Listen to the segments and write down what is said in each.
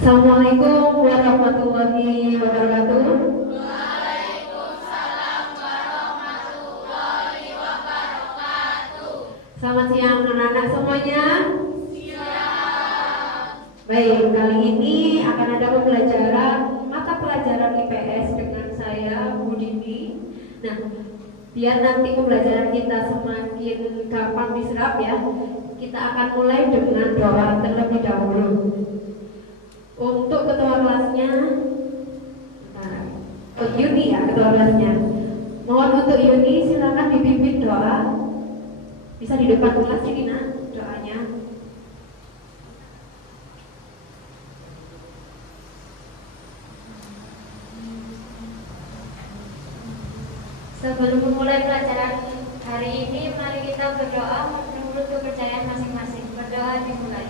Assalamualaikum warahmatullahi wabarakatuh. Waalaikumsalam warahmatullahi wabarakatuh. Selamat siang anak-anak semuanya. Siang. Baik, kali ini akan ada pembelajaran mata pelajaran IPS dengan saya, Bu Dini. Nah, biar nanti pembelajaran kita semakin gampang diserap ya, kita akan mulai dengan doa terlebih dahulu. Untuk ketua kelasnya, Yuni ya ketua kelasnya. Mohon untuk Yuni silakan dipimpin doa. Bisa di depan kelas ini nah doanya. Sebelum memulai pelajaran hari ini, mari kita berdoa menurut kepercayaan masing-masing. Berdoa dimulai.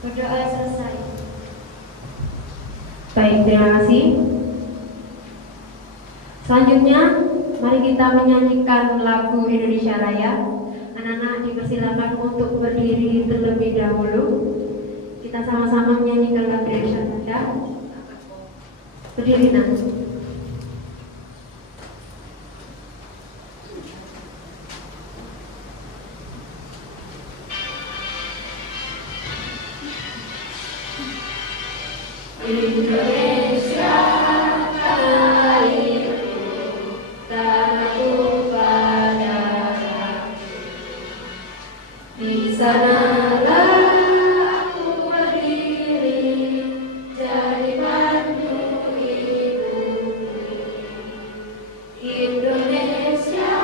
Berdoa selesai. Baik, terima kasih. Selanjutnya, mari kita menyanyikan lagu Indonesia Raya. Anak-anak dipersilakan untuk berdiri terlebih dahulu. Kita sama-sama menyanyikan lagu Indonesia Raya. Berdiri nah. Indonesia airku, tanahku pada di sanalah aku berdiri, jadi mantu ibu. Indonesia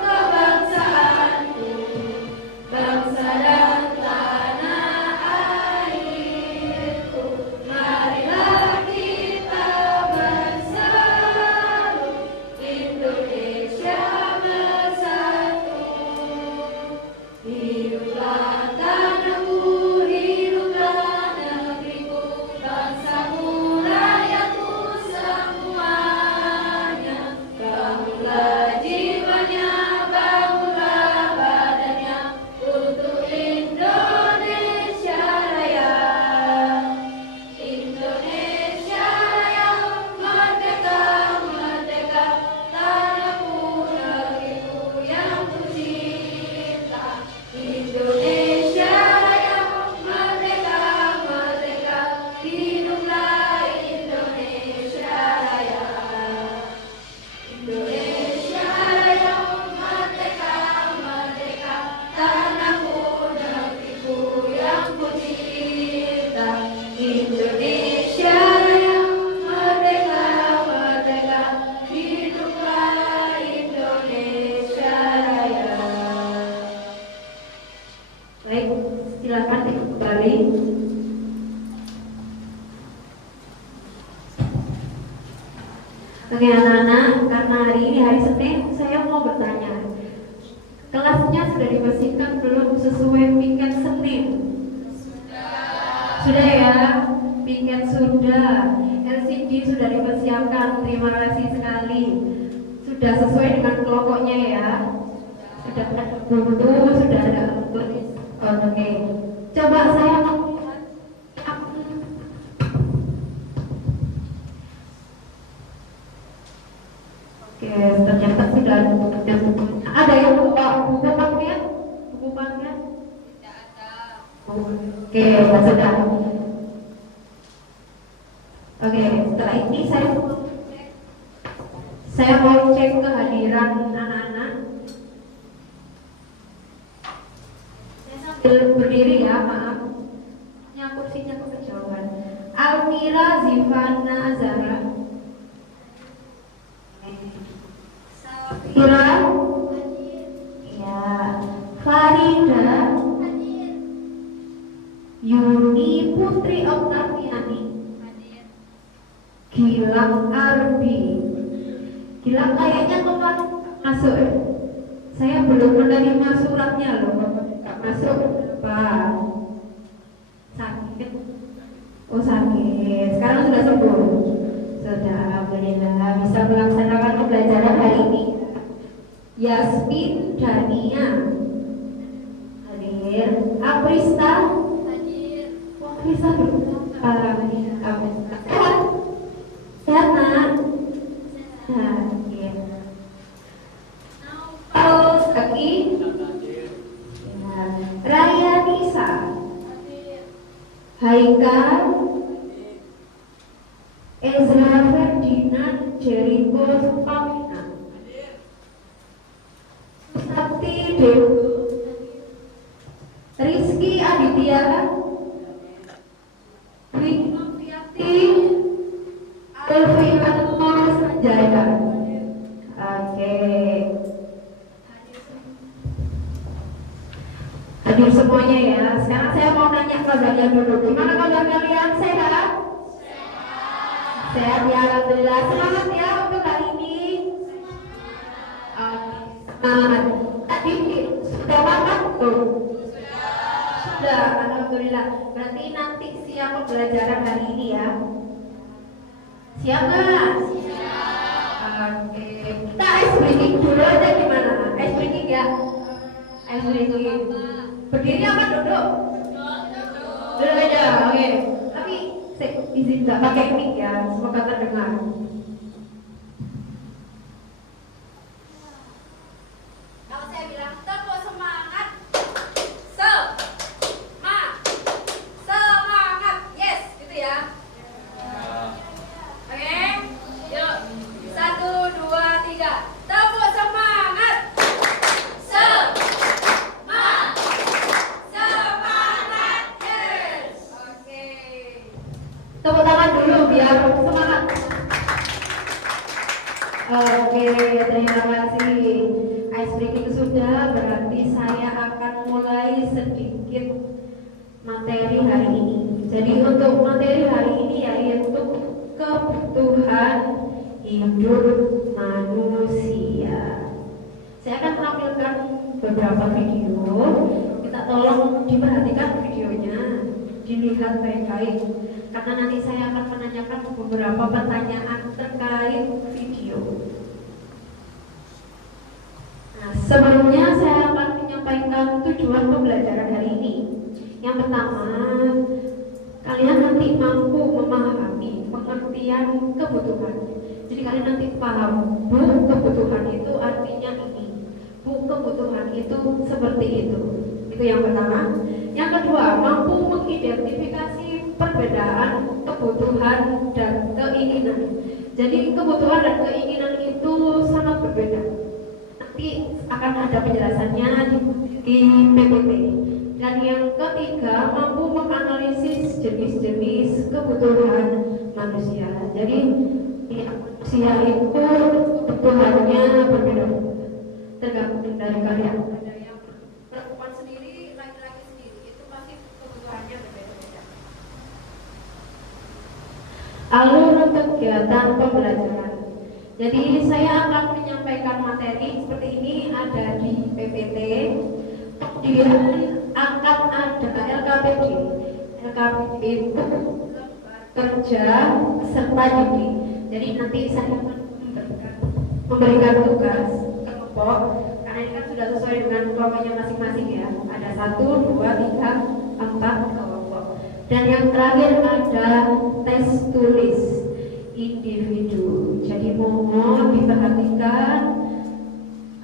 kebangsaanku, bangsa dan tanah airku. Marilah kita bersatu, Indonesia bersatu. Hiduplah tanahku, hiduplah negeriku, bangsaku, rakyatku semuanya. Bangunlah jiwanya, bangunlah badannya untuk Indonesia Raya. Indonesia Raya, merdeka, merdeka, tanahku, negeriku yang kucinta. Indonesia Raya, merdeka, merdeka, hiduplah Indonesia Raya. Indonesia Raya, merdeka, merdeka, tanahku, negeriku yang kucinta. Indonesia Raya, merdeka, merdeka, hiduplah Indonesia Raya. Baik, silakan kembali. Oke anak-anak, karena hari ini hari Senin, saya mau bertanya, kelasnya sudah dibersihkan belum sesuai piket Senin? Sudah ya, piket sudah, LCD sudah dipersiapkan, terima kasih sekali. Sudah sesuai dengan kelompoknya ya? Sudah ada buku, sudah ada tulis. Oke, coba saya Oke, ternyata sudah ada buku. Ada yang buku pakaian? Buku pakaian? Tidak ada. Oke, sudah. Oke, setelah ini saya mau cek kehadiran anak-anak. Saya sambil berdiri ya, maaf. Kursinya kekejauhan. Almira Zivana Zara. Kira? Ya. Farida. Yuni Putri Oktaviani. Gilang Arbi. Gilang kayaknya kemarin masuk ya? Saya belum menerima suratnya loh. Gak masuk Pak. Sakit. Oh sakit. Sekarang sudah sembuh. Sudah, alhamdulillah bisa melaksanakan pembelajaran hari ini. Yasmin Dania hadir. Prista, Hadir. Wah Prista sehat, sehat nak. Nah, iya. Paul Aki, Raya Nisa, Haikal, Ezra Ferdinand Jericho Pamina, Sakti Dewi, Rizky Aditya, Wiki Noviati, Alfianto Sanjaya. Oke. Hadir semuanya ya. Sekarang saya mau nanya kabarnya dulu. Gimana kabar kalian? Sehat? Sehat ya, alhamdulillah. Semangat ya untuk hari ini. Semangat. Tadi sudah makan tuh? Sudah, alhamdulillah. Berarti nanti siap pembelajaran hari ini ya. Siap nggak? Oke. Kita ice breaking dulu aja gimana? Ice breaking ya? Ice breaking. Berdiri apa duduk? Duduk aja, oke. Tapi izin nggak pakai mic ya, semoga terdengar. Kalau saya bilang tepuk semangat, semangat, yes, gitu ya. Oke, yuk, 1, 2, 3, tepuk semangat, semangat, yes. Oke, tepuk tangan dulu biar semangat. Oke, terima kasih. Ice breaking sudah, berarti saya akan mulai sedikit materi hari ini. Jadi untuk materi hari ini yaitu kebutuhan hidup manusia. Saya akan menampilkan beberapa video. Minta tolong diperhatikan videonya, dilihat baik-baik. Karena nanti saya akan menanyakan beberapa pertanyaan terkait video. Nah, sebelumnya saya akan menyampaikan tujuan pembelajaran hari ini. Yang pertama, kalian nanti mampu memahami pengertian kebutuhan. Jadi kalian nanti paham, bu kebutuhan itu artinya ini, bu kebutuhan itu seperti itu. Itu yang pertama. Yang kedua, mampu mengidentifikasi perbedaan kebutuhan dan keinginan. Jadi kebutuhan dan keinginan itu sangat berbeda. Nanti akan ada penjelasannya di PPT. Dan yang ketiga, mampu menganalisis jenis-jenis kebutuhan manusia. Jadi manusia itu kebutuhannya berbeda, tergantung dari kalian. Ada yang perempuan sendiri, laki-laki sendiri, itu pasti kebutuhannya berbeda-beda. Alur kegiatan pembelajaran. Jadi saya akan menyampaikan materi seperti ini, ada di PPT. Kemudian akan ada LKPD. LKPD itu kerja serta didik. Jadi nanti saya akan memberikan tugas kelompok, karena ini kan sudah sesuai dengan kelompoknya masing-masing ya. Ada 1, 2, 3, 4 kelompok. Dan yang terakhir ada tes tulis individu. Jadi mohon diperhatikan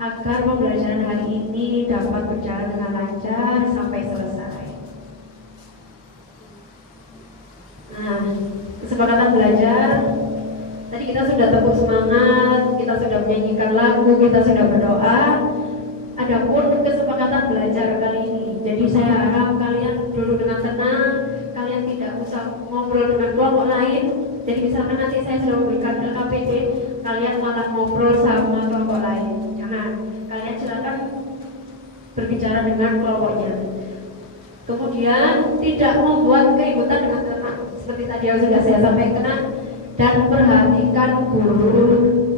agar pembelajaran hari ini dapat berjalan dengan lancar sampai selesai. Nah, kesepakatan belajar. Tadi kita sudah tepuk semangat, kita sudah menyanyikan lagu, kita sudah berdoa. Adapun kesepakatan belajar kali ini. Jadi saya harap kalian duduk dengan tenang, kalian tidak usah ngobrol dengan kelompok lain. Jadi misalkan nanti saya sudah memberikan LKPD, kalian malah ngobrol sama kelompok lain. Jangan, kalian silakan berbicara dengan kelompoknya. Kemudian tidak membuat keributan dengan teman, seperti tadi yang sudah saya sampaikan, dan perhatikan guru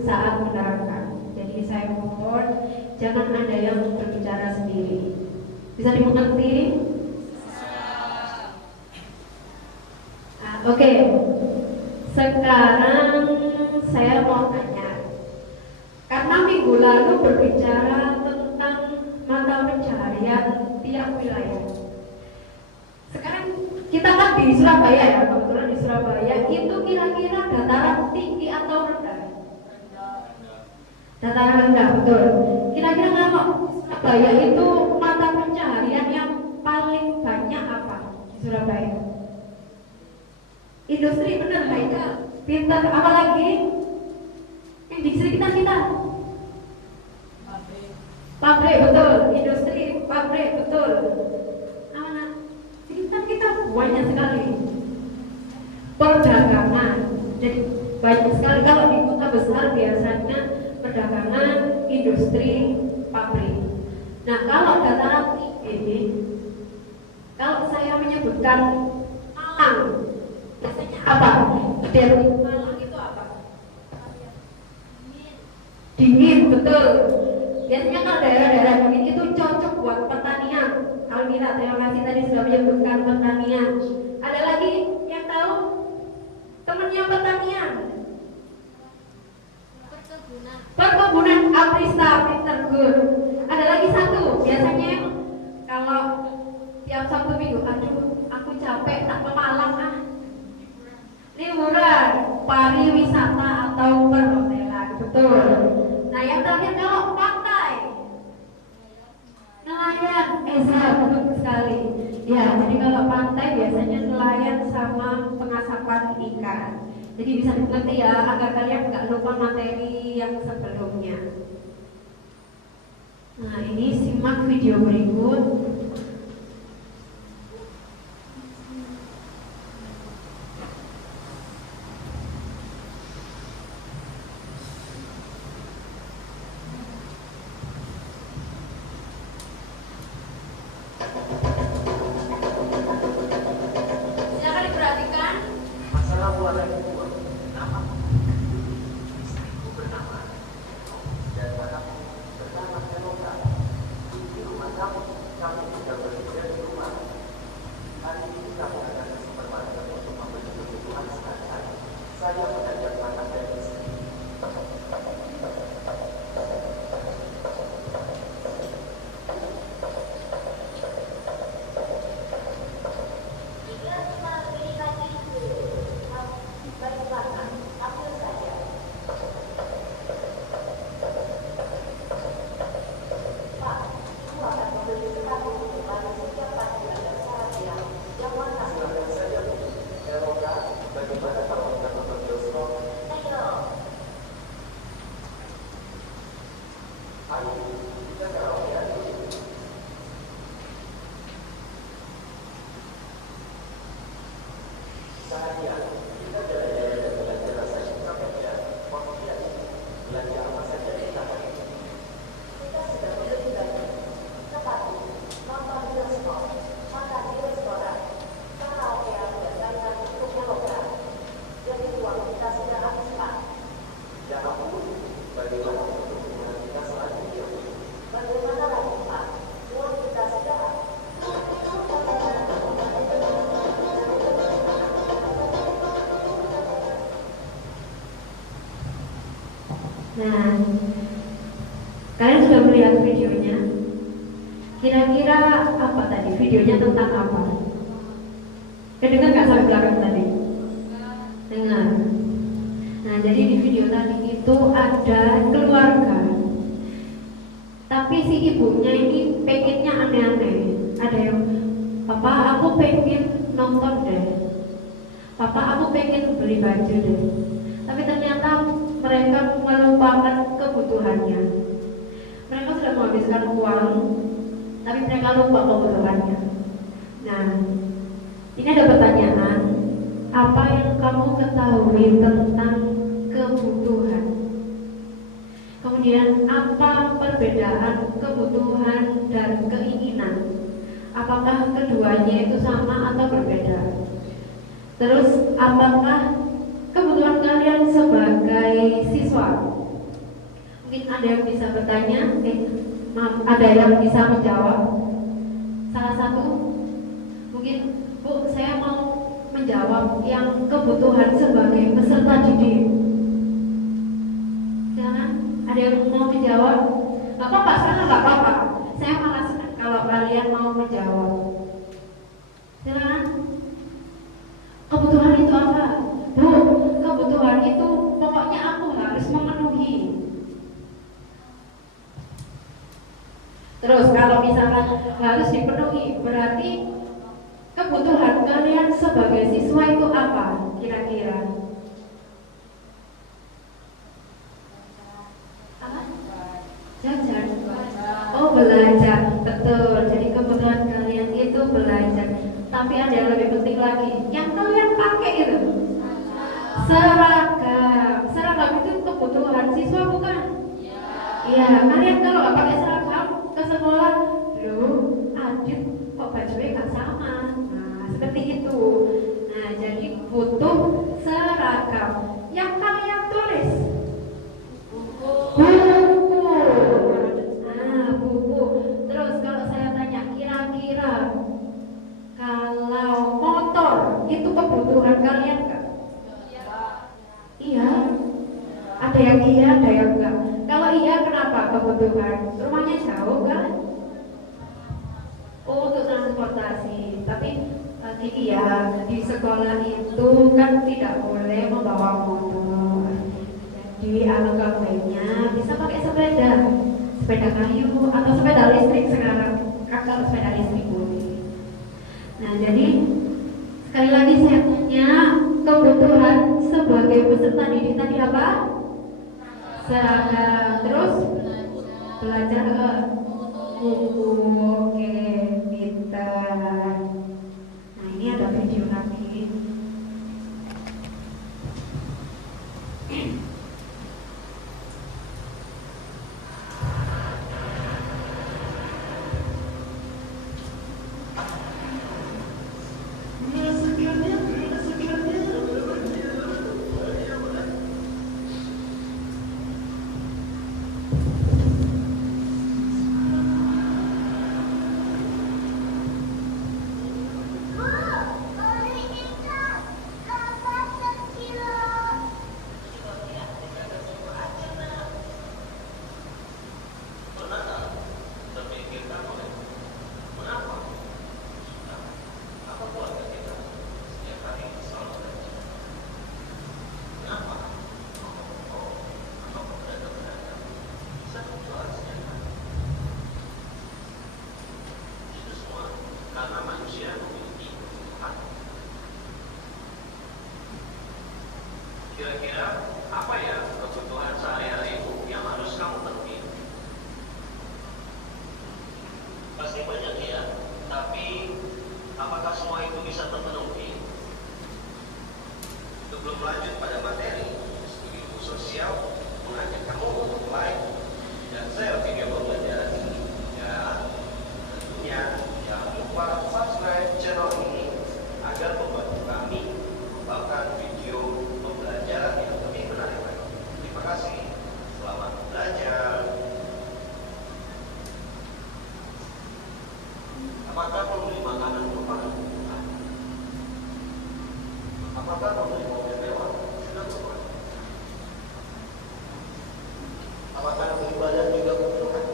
saat menerangkan. Jadi saya mohon jangan ada yang berbicara sendiri. Bisa dimengerti? Oke. Sekarang saya mau tanya, karena minggu lalu berbicara tentang mata pencaharian tiap wilayah. Sekarang kita kan di Surabaya ya, kebetulan di Surabaya itu kira-kira dataran tinggi atau rendah? Dataran rendah, betul. Kira-kira kalau Surabaya itu mata pencaharian yang paling banyak apa di Surabaya? Industri, bener Haikal, pintar. Apalagi yang di sekitar kita? Pabrik, betul. Industri, pabrik, betul. Anak sekitar kita banyak sekali. Perdagangan, jadi banyak sekali. Kalau di kota besar biasanya perdagangan, industri, pabrik. Nah, kalau dataran tinggi, kalau saya menyebutkan Malang, biasanya apa? Dari Malang itu apa? Dingin, betul. Biasanya kalau daerah-daerah dingin itu cocok buat pertanian. Almira, terima kasih tadi sudah menyebutkan pertanian. Ada lagi yang tahu temennya pertanian? Perkebunan. Aprista, pinter, good. Ada lagi satu, biasanya kalau tiap Sabtu Minggu, aduh aku capek tak ke Malang ah, liburan, pariwisata atau perhotelan, betul. Nah yang terakhir kalau pantai, nelayan, betul sekali. Ya, jadi kalau pantai biasanya nelayan sama pengasapan ikan. Jadi bisa dimengerti ya, agar kalian nggak lupa materi yang sebelumnya. Nah, ini simak video berikut. Silakan diperhatikan. Masalah buatan kedua, nama istriku bernama dan anakku bernama Helota. Di rumah kamu, kami sudah bekerja di rumah. Hari ini kami akan ke supermarket untuk membeli kebutuhan sehari-hari. Saya mengajak anak dan istri. Nah, kalian sudah melihat videonya. Kira-kira apa tadi? Videonya tentang apa? Dengar nggak sampai belakang tadi? Dengar. Nah, jadi di video tadi itu ada keluarga. Tapi si ibunya ini pengennya aneh-aneh. Ada yang, Papa aku pengen nonton deh. Papa aku pengen beli baju deh. Tapi ternyata mereka melupakan kebutuhannya. Mereka sudah menghabiskan uang, tapi mereka lupa kebutuhannya. Nah, ini ada pertanyaan, apa yang kamu ketahui tentang kebutuhan? Kemudian apa perbedaan kebutuhan dan keinginan? Apakah keduanya itu sama atau berbeda? Terus apakah kebutuhan kalian sebagai siswa? Mungkin ada yang bisa bertanya, ada yang bisa menjawab. Salah satu, mungkin Bu, saya mau menjawab yang kebutuhan sebagai peserta didik. Silakan, ada yang mau menjawab? Gak apa-apa, sekarang gak apa-apa. Saya malah senang kalau kalian mau menjawab. Silakan. harus dipenuhi. Berarti kebutuhan kalian sebagai siswa itu apa kira-kira? Apa? Jajan. Oh, belajar. Betul. Jadi kebutuhan kalian itu belajar. Tapi ada yang lebih penting lagi. Yang kalian pakai itu seragam. Seragam itu kebutuhan siswa bukan? Iya. Kalian kalau nggak pakai seragam ke sekolah, loh, Adit kok bajunya nggak sama? Nah, seperti itu. Nah, jadi butuh seragam. Yang kalian tulis buku. Nah, buku. Terus kalau saya tanya, kira-kira kalau motor itu kebutuhan kalian nggak? Iya. Ada yang iya, ada yang enggak. Kalau iya, kenapa kebutuhan? Rumahnya jauh kan? Oh, untuk transportasi. Tapi gini ya, di sekolah itu kan tidak boleh membawa motor. Jadi alangkah baiknya bisa pakai sepeda, sepeda kayu atau sepeda listrik sekarang. Kan kalau sepeda listrik boleh. Nah, jadi sekali lagi saya tanya, kebutuhan sebagai peserta didik tadi apa? Seragam. Terus belajar buku. Oke, pintar. Nah, ini ada video lagi. Kira-kira apa ya kebutuhan sehari-hari ibu yang harus kamu penuhi? Pasti banyak ya, tapi apakah semua itu bisa terpenuhi? Sebelum lanjut pada materi, studi ilmu sosial mengajak kamu untuk like dan share video pembelajaran ini. Dan tentunya jangan lupa subscribe channel ini agar membantu kami membawakan video pembelajaran yang lebih menarik lagi. Terima kasih. Selamat belajar. Apakah membeli makanan merupakan kebutuhan? Apakah membeli mobil mewah sudah kebutuhan? Apakah membeli badan juga kebutuhan?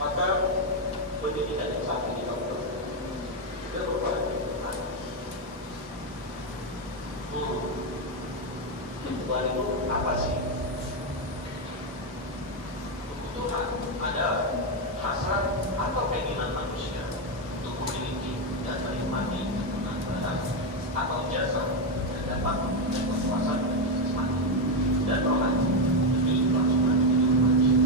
Maka pendidikan yang saat ini kamu juga merupakan kebutuhan. Kebutuhan itu apa sih? Kebutuhan adalah hasrat atau keinginan manusia untuk memiliki dan menikmati kebutuhan barang atau jasa yang dapat memberikan kepuasan bagi jasmani dan rohani demi kelangsungan hidup manusia.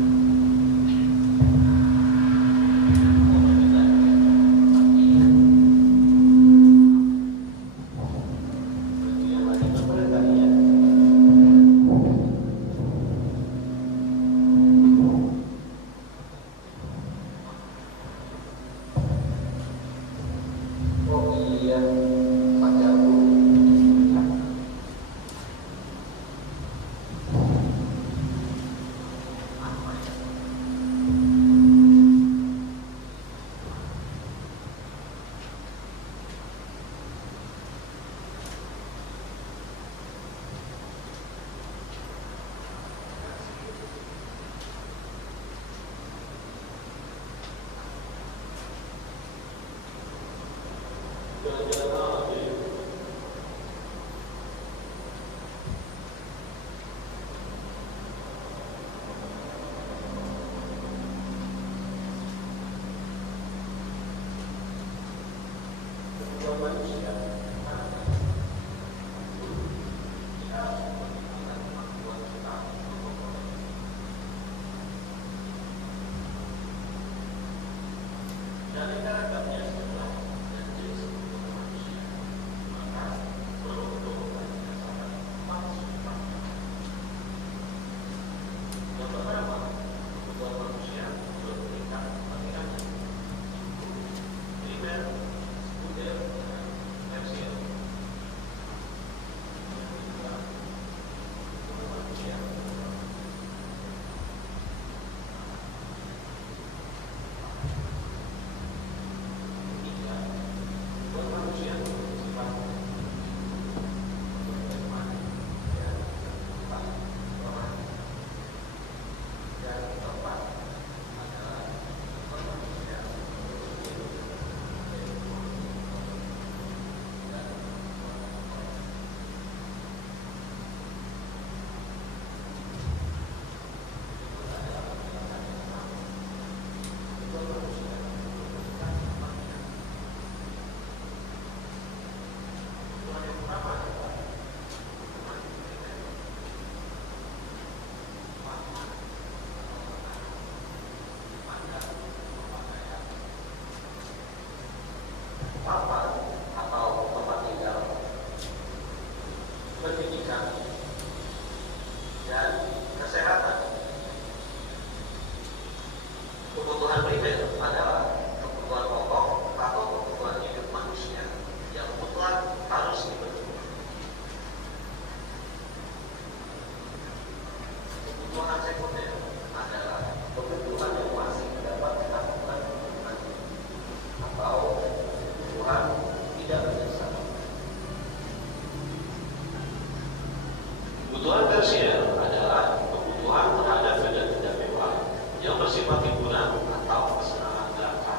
Kebutuhan tersier adalah kebutuhan terhadap benda-benda mewah yang bersifat hiburan atau kesenangan belaka.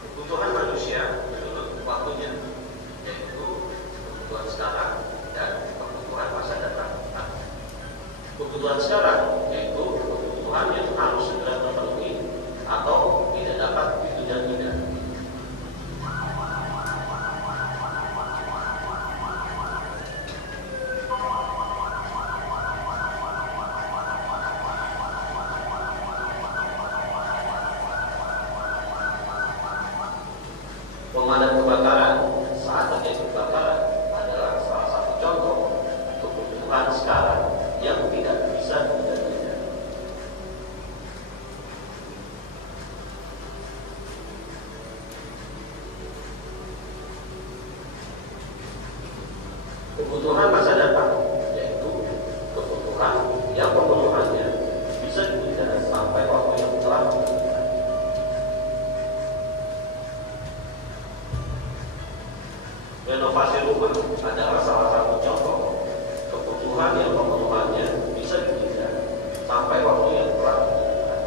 Kebutuhan manusia menurut waktunya, yaitu kebutuhan sekarang dan kebutuhan masa datang. Kebutuhan sekarang yaitu kebutuhan yang harus segera terpenuhi atau tidak dapat ditunda-tunda. Pemadam kebakaran saat terjadi kebakaran adalah salah satu contoh kebutuhan sekarang yang tidak bisa ditunda-tunda. Kebutuhan masa datang yaitu kebutuhan yang pemenuhannya bisa ditunda sampai waktu yang telah ditentukan. Renovasi rumah adalah salah satu contoh kebutuhan yang pemenuhannya bisa ditunda sampai waktu yang telah ditentukan.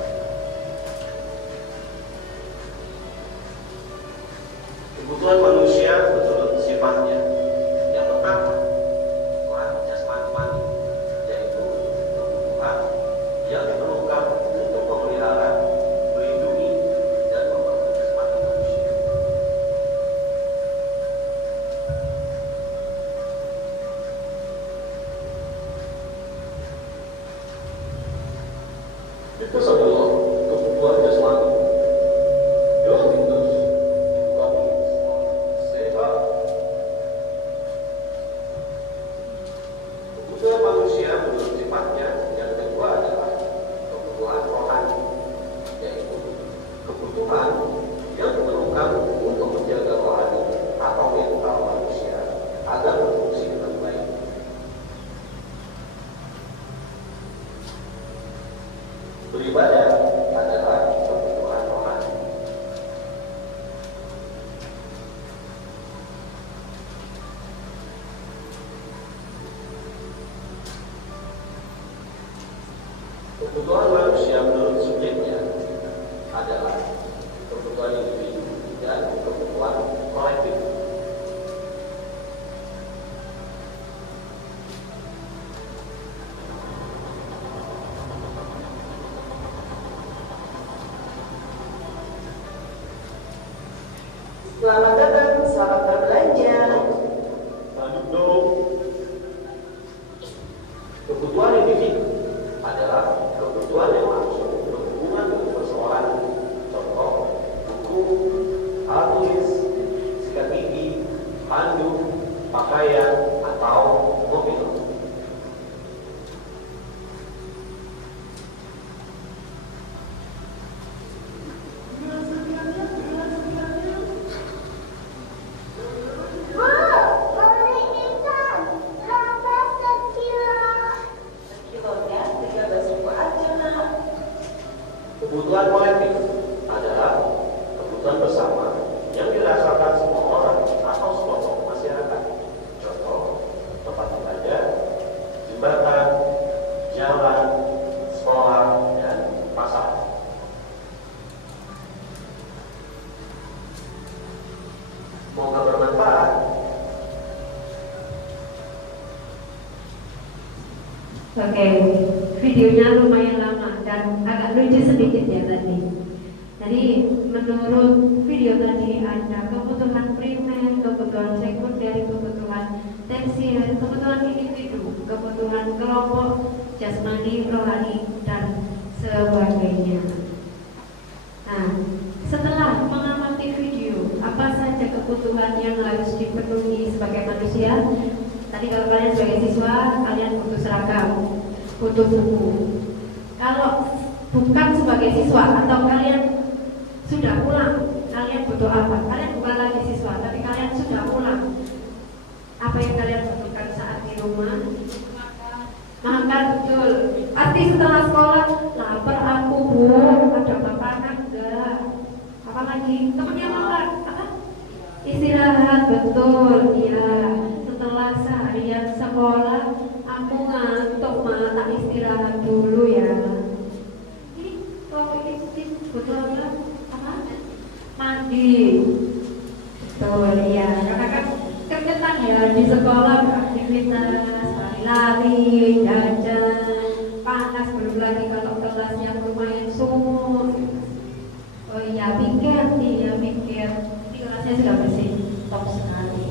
Kebutuhan manusia menurut sifatnya. Yang pertama, kebutuhan jasmani, yaitu kebutuhan yang diperlukan untuk memelihara, melindungi, dan membantu jasmani manusia. Itu adalah kebutuhan jasmani. Doa Timotius, kami sehat. Kebutuhan manusia menurut sifatnya yang kedua adalah kebutuhan rohani, yaitu kebutuhan yang diperlukan untuk menjaga rohani atau mental manusia agar berfungsi dengan baik. Beribadah adalah kebutuhan rohani. Kebutuhan manusia menurut subjeknya adalah kebutuhan individu dan kebutuhan kolektif. Selamat datang, selamat berbelanja. Lanjut dong. Kebutuhan individu adalah kebutuhan yang langsung berhubungan dengan persoalan, contoh buku, alat tulis, sikat gigi, handuk, pakaian, atau mobil. Kilonya 13.000 aja, Nak. Kebutuhan kolektif adalah kebutuhan bersama yang dirasakan semua orang atau sekelompok masyarakat. Contoh, tempat ibadah, jembatan, jalan, sekolah, dan pasar. Semoga bermanfaat. Oke, videonya lumayan lama dan agak lucu sedikit ya tadi. Jadi menurut video tadi ada kebutuhan primer, kebutuhan sekunder, kebutuhan tersier, kebutuhan individu, kebutuhan kelompok, jasmani, rohani, dan sebagainya. Nah, setelah mengamati video, apa saja kebutuhan yang harus dipenuhi sebagai manusia? Tadi kalau kalian sebagai siswa, kalian butuh seragam, butuh buku. Kalau bukan sebagai siswa atau kalian sudah pulang, kalian butuh apa? Kalian bukan lagi siswa, tapi kalian sudah pulang. Apa yang kalian butuhkan saat di rumah? Makan, betul. Pasti setelah sekolah, lapar aku bu, ada makanan enggak? Apa lagi? Temennya makan, apa? Istirahat, betul, ya. Setelah seharian sekolah, aku ngantuk, mah tak istirahat dulu ya. Ini kalau ini betul apa? Mandi. Betul, ya. Karena kan kegiatan ya di sekolah beraktivitas, lari-lari, jajan, panas, belum lagi kalau kelasnya lumayan sumur. Oh iya, pikir. Ini kelasnya sudah bersih, top sekali.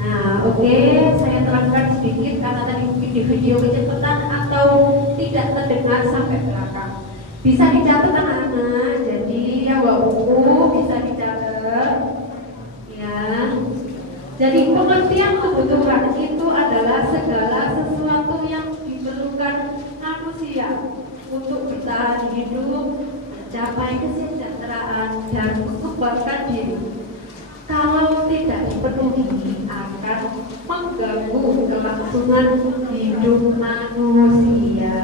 Nah, oke, saya terangkan sedikit karena tadi mungkin di video kecepatan atau tidak terdengar sampai belakang. Bisa dicatat anak-anak, jadi ya bawa buku bisa dicatat. Ya. Jadi pengertian kebutuhan itu adalah segala sesuatu yang diperlukan manusia untuk bertahan hidup, mencapai kesejahteraan dan mengembangkan diri. Kalau tidak dipenuhi akan mengganggu kelangsungan hidup manusia.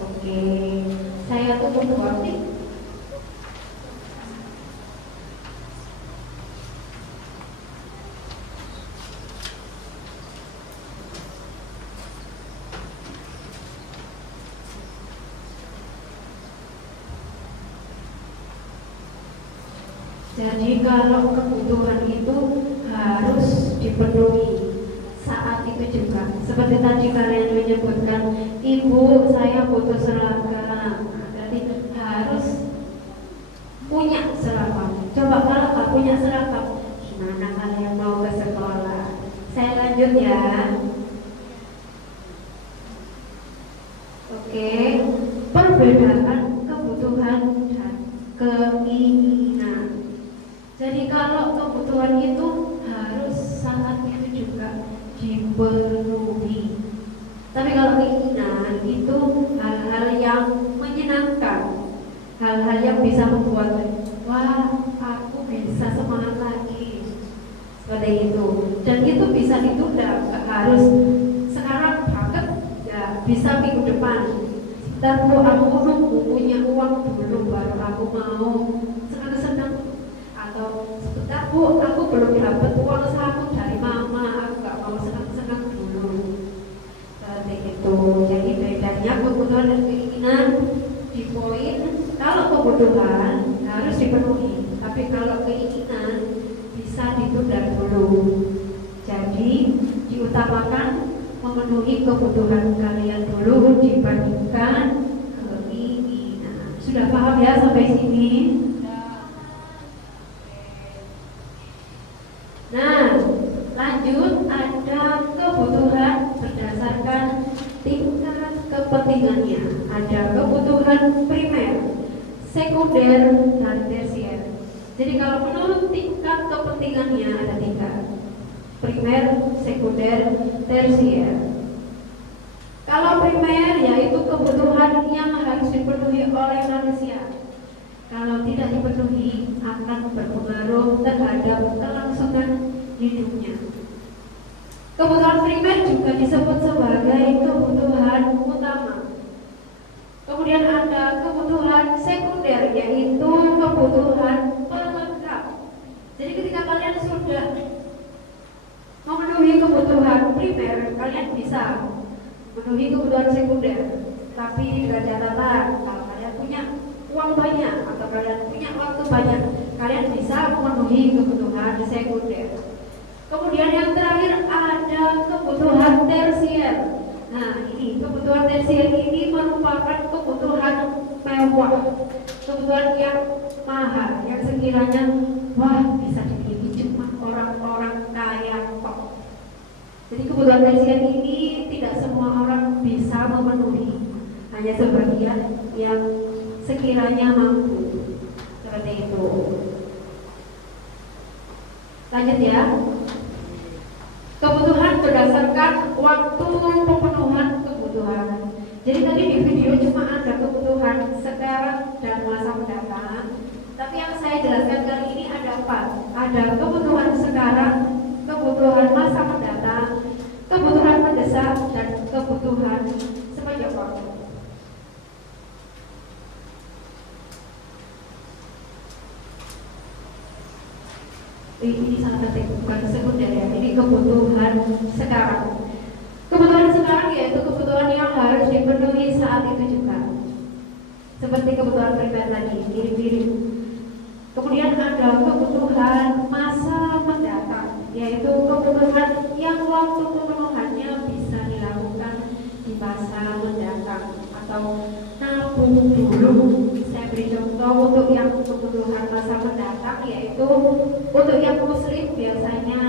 Oke, saya tutup warning. Jadi kalau kebutuhan itu harus dipenuhi saat itu juga. Seperti tadi kalian menyebutkan, ibu saya butuh seragam, berarti harus punya seragam. Coba kalau nggak punya seragam, gimana kalian mau ke sekolah? Saya lanjut ya. Oke, perbedaan kebutuhan dan keinginan. Jadi kalau kebutuhan itu harus saat itu juga dipenuhi. Tapi kalau keinginan itu hal-hal yang menyenangkan, hal-hal yang bisa membuat wah aku bisa semangat lagi, seperti itu. Dan itu bisa ditunda, nggak harus sekarang banget, ya bisa minggu depan. Dan aku nunggu punya uang dulu baru aku mau senang-senang. Atau sebentar bu, aku belum dapat uang saku dari mama, aku gak mau senang-senang dulu. Seperti itu. Jadi bedanya kebutuhan dan keinginan di poin. Kalau kebutuhan harus dipenuhi, tapi kalau keinginan bisa ditunda dulu. Jadi diutamakan memenuhi kebutuhan kalian dulu dibandingkan keinginan. Sudah paham ya sampai sini? Nah, lanjut ada kebutuhan berdasarkan tingkat kepentingannya. Ada kebutuhan primer, sekunder, dan tersier. Jadi kalau menurut tingkat kepentingannya ada 3: primer, sekunder, tersier. Kalau primer yaitu kebutuhan yang harus dipenuhi oleh manusia. Kalau tidak dipenuhi akan berpengaruh terhadap kelangsungan hidupnya. Kebutuhan primer juga disebut sebagai kebutuhan utama. Kemudian ada kebutuhan sekunder yaitu kebutuhan pelengkap. Jadi ketika kalian sudah memenuhi kebutuhan primer, kalian bisa memenuhi kebutuhan sekunder. Tapi dengan catatan kalau kalian punya uang banyak atau kalian punya waktu banyak, kalian bisa memenuhi kebutuhan sekunder. Kemudian yang terakhir ada kebutuhan tersier. Nah ini kebutuhan tersier ini merupakan kebutuhan mewah, kebutuhan yang mahal, yang sekiranya wah bisa dimiliki cuma orang-orang kaya kok. Jadi kebutuhan tersier ini tidak semua orang bisa memenuhi, hanya sebagian yang sekiranya mampu. Seperti itu. Lanjut ya. Kebutuhan berdasarkan waktu pemenuhan kebutuhan. Jadi tadi di video cuma ada kebutuhan sekarang dan masa mendatang. Tapi yang saya jelaskan kali ini ada 4. Ada kebutuhan sekarang, kebutuhan masa mendatang, kebutuhan mendesak, dan kebutuhan sepanjang waktu. ini salah satu bukan sekunder ya, ini kebutuhan sekarang. Kebutuhan sekarang yaitu kebutuhan yang harus dipenuhi saat itu juga, seperti kebutuhan primer tadi, mirip-mirip. Kemudian ada kebutuhan masa mendatang, yaitu kebutuhan yang waktu pemenuhannya bisa dilakukan di masa mendatang atau nabung dulu. Saya beri contoh untuk yang kebutuhan masa mendatang, yaitu untuk yang muslim biasanya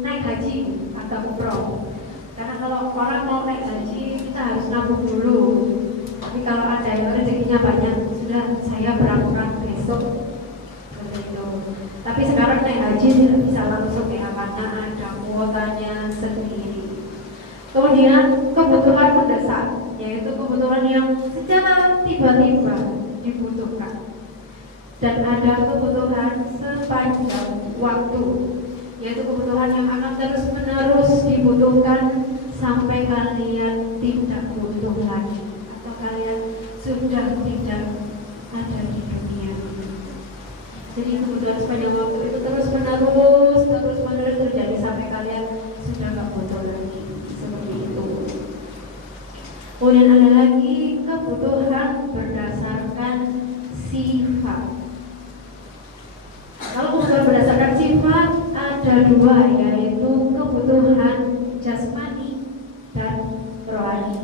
naik haji atau umroh. Karena kalau orang mau naik haji kita harus nabung dulu. Tapi kalau ada yang rezekinya banyak, sudah saya berangkat besok. Tapi sekarang naik haji tidak bisa langsung ya, karena ada kuotanya sendiri. Kemudian kebutuhan mendesak, yaitu kebutuhan yang secara tiba-tiba dibutuhkan. Dan ada kebutuhan sepanjang waktu, yaitu kebutuhan yang akan terus-menerus dibutuhkan sampai kalian tidak butuh lagi atau kalian sudah tidak ada di dunia. Jadi kebutuhan sepanjang waktu itu terus-menerus terjadi sampai kalian sudah tidak butuh lagi, seperti itu. Kemudian ada lagi kebutuhan berdasarkan sifat. Kalau kebutuhan berdasarkan sifat ada dua, yaitu kebutuhan jasmani dan rohani.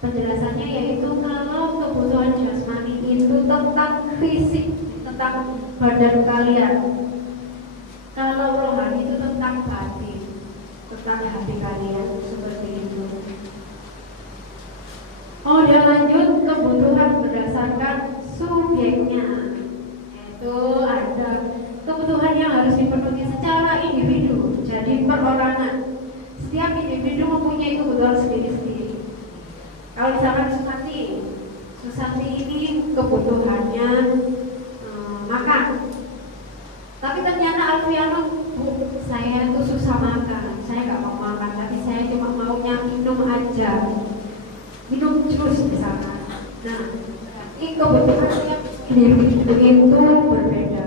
Penjelasannya yaitu kalau kebutuhan jasmani itu tentang fisik, tentang badan kalian. Kalau rohani itu tentang batin, tentang hati kalian, seperti itu. Oh, dia lanjut kebutuhan berdasarkan subjeknya, yaitu ada kebutuhan yang harus dipenuhi secara individu, jadi perorangan. Setiap individu mempunyai kebutuhan sendiri-sendiri. Kalau misalkan Susanti ini kebutuhannya makan, tapi ternyata Alfiano, Bu, saya itu susah makan, saya nggak mau makan, tapi saya cuma maunya minum aja, minum jus misalnya. Nah, ini kebutuhan yang individu itu berbeda.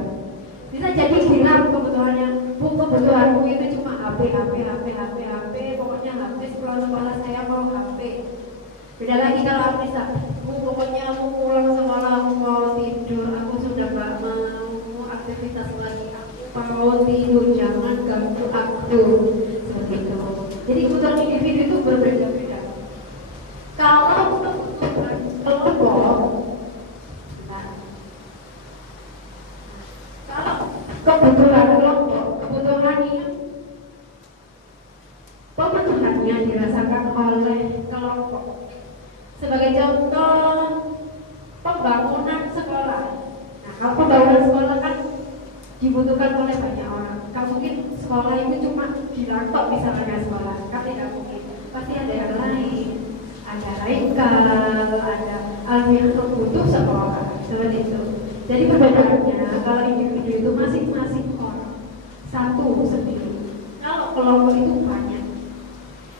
Bisa jadi bilang kebutuhannya, Bu, kebutuhanku itu cuma HP, pokoknya HP, sekolah saya mau HP. Beda lagi kalau aku bisa, Bu, pokoknya aku pulang sekolah, aku mau tidur, aku sudah gak mau aktivitas lagi, aku mau tidur, jangan ganggu aku, seperti itu. Jadi kebutuhan individu itu berbeda-beda. Kalau kebutuhan kelompok, nah, kalau kebutuhan kelompok, pemenuhannya dirasakan oleh kelompok. Sebagai contoh, pembangunan sekolah. Nah, kalau pembangunan sekolah kan dibutuhkan oleh banyak orang. Kan mungkin sekolah itu cuma dilantok misalnya sekolah, kan tidak mungkin. Pasti ada yang lain, ada Haikal, ada Alfian yang butuh sekolah, seperti itu. Jadi perbedaannya kalau individu itu masing-masing orang satu sendiri. Kalau kelompok itu banyak,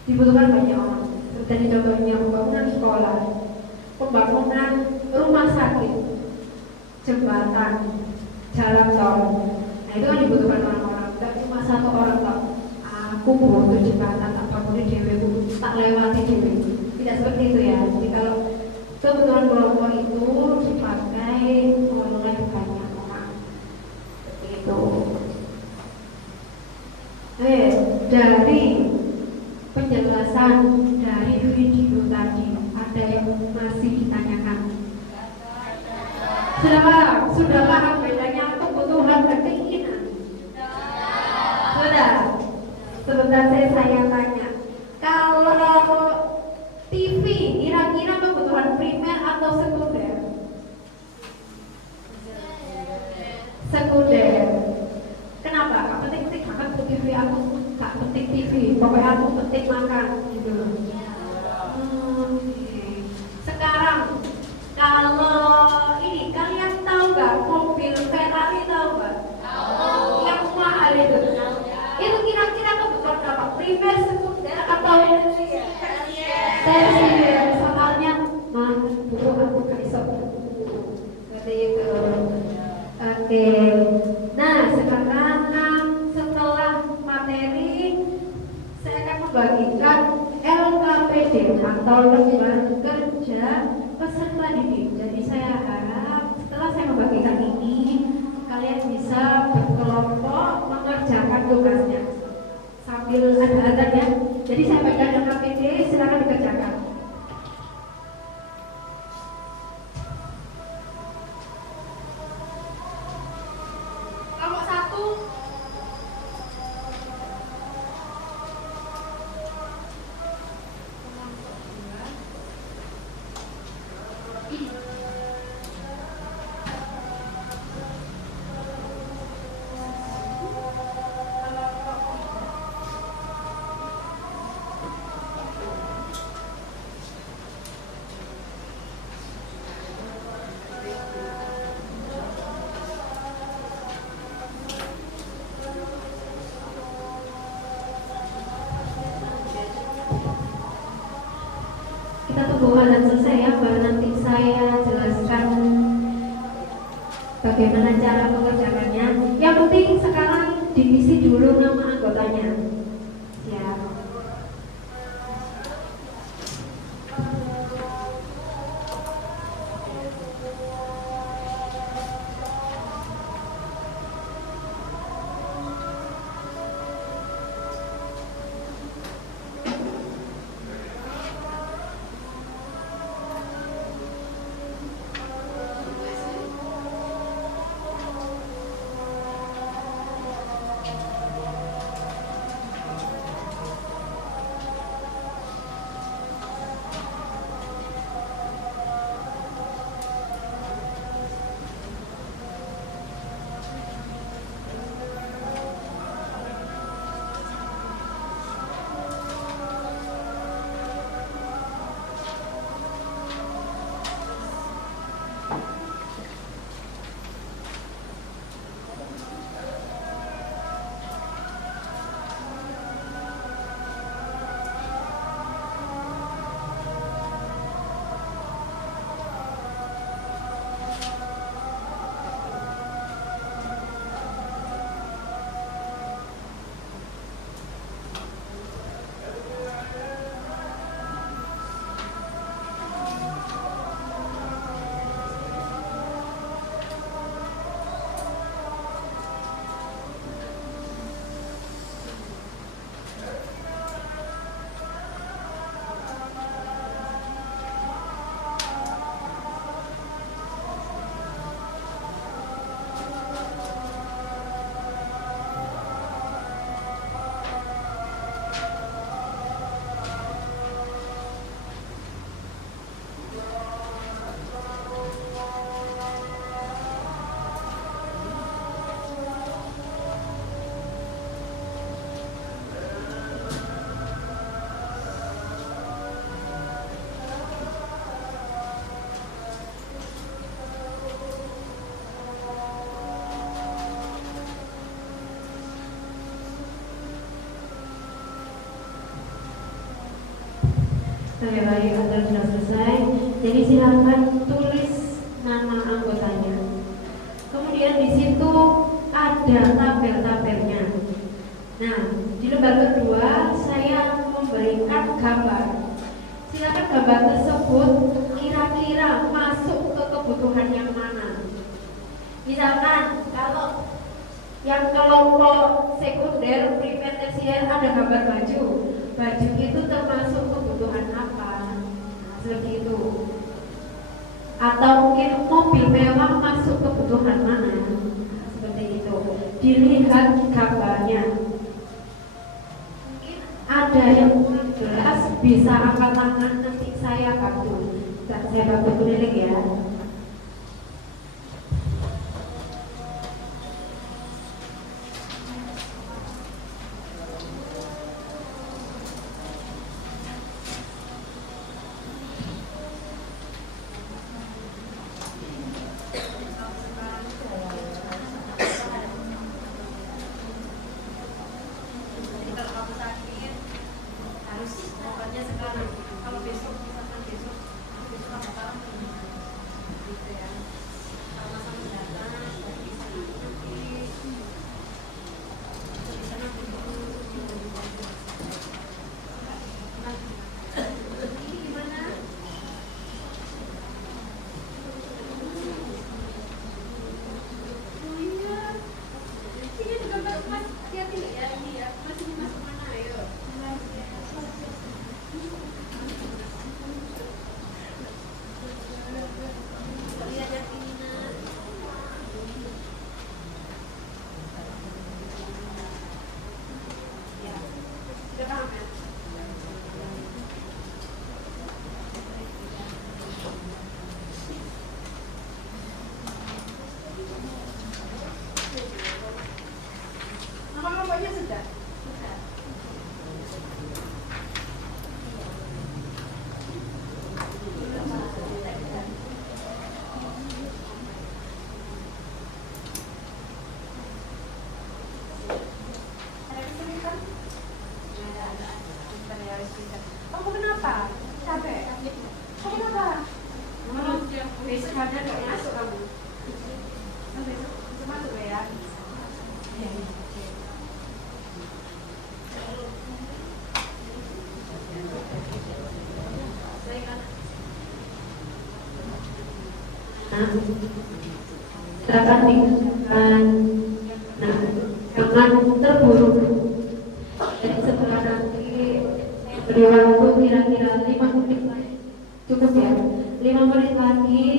dibutuhkan banyak orang. Seperti contohnya pembangunan sekolah, pembangunan rumah sakit, jembatan, jalan tol. Nah itu kan dibutuhkan orang-orang, tidak cuma satu orang tak. Aku butuh jembatan, apapun dewe tak lewati dewe. Tidak seperti itu ya. Jadi kalau kebutuhan kelompok itu dipakai oleh banyak orang, seperti itu. Dari penjelasan dari video tadi, ada yang masih ditanyakan? Sudah paham bedanya kebutuhan dan keinginan? Sudah. Sebentar saya tanya. Kalau TV kira-kira kebutuhan primer atau sekunder? Sekunder. Kenapa? Gak penting-penting makan TV, aku gak penting TV, pokoknya aku penting makan gitu loh. Sekarang kalau ini kalian tahu gak mobil Ferrari, tahu gak? Yang mahal itu. Itu kira-kira kebutuhan apa? Primer, sekunder atau tersier? Soalnya buku aku kaisok. Seperti itu. Oke. Nah sekarang atau lembar kerja peserta didik. Jadi saya harap setelah saya membagikan ini, kalian bisa berkelompok mengerjakan tugasnya sambil ada azan ya. Jadi saya bagikan KPD, silakan dikerjakan. Kelompok 1. Kita tunggu azan selesai ya, baru nanti saya jelaskan bagaimana cara mengerjakannya. Yang penting sekarang diisi dulu nama anggotanya. Siap. Oke, baik, azan sudah selesai. Jadi silakan tulis nama anggotanya. Kemudian di situ ada tabel-tabelnya. Nah, di lembar kedua saya memberikan gambar. Silakan gambar tersebut kira-kira masuk ke kebutuhan yang mana. Misalkan kalau yang kelompok sekunder, primer, tersier ada gambar baju. Baju itu termasuk kebutuhan apa? Nah, seperti itu. Atau mungkin mobil mewah masuk kebutuhan mana? Nah, seperti itu. Dilihat gambarnya. Mungkin ada yang kurang jelas, bisa angkat tangan, nanti saya bantu. Saya bantu keliling ya. besok ada nggak masuk kamu? Besok masuk ya? Silakan digunakan. Nah, jangan terburu-buru. Jadi setelah nanti beri waktu kira-kira 5 menit lagi. Cukup ya? 5 menit lagi.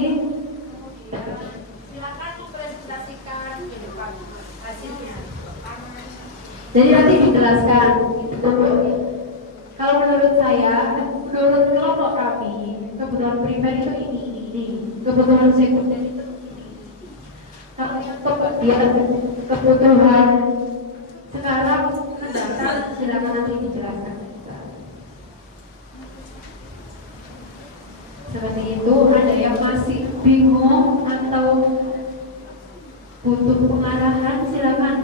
Silakan mempresentasikan ke depan hasilnya. Jadi nanti dijelaskan. Kalau menurut saya, menurut kelompok kami, kebutuhan primer itu ini, kebutuhan sekunder itu ini. Kalau untuk kebutuhan sekarang mendatang, silakan nanti dijelaskan. Seperti itu, ada yang masih bingung atau butuh pengarahan, silakan.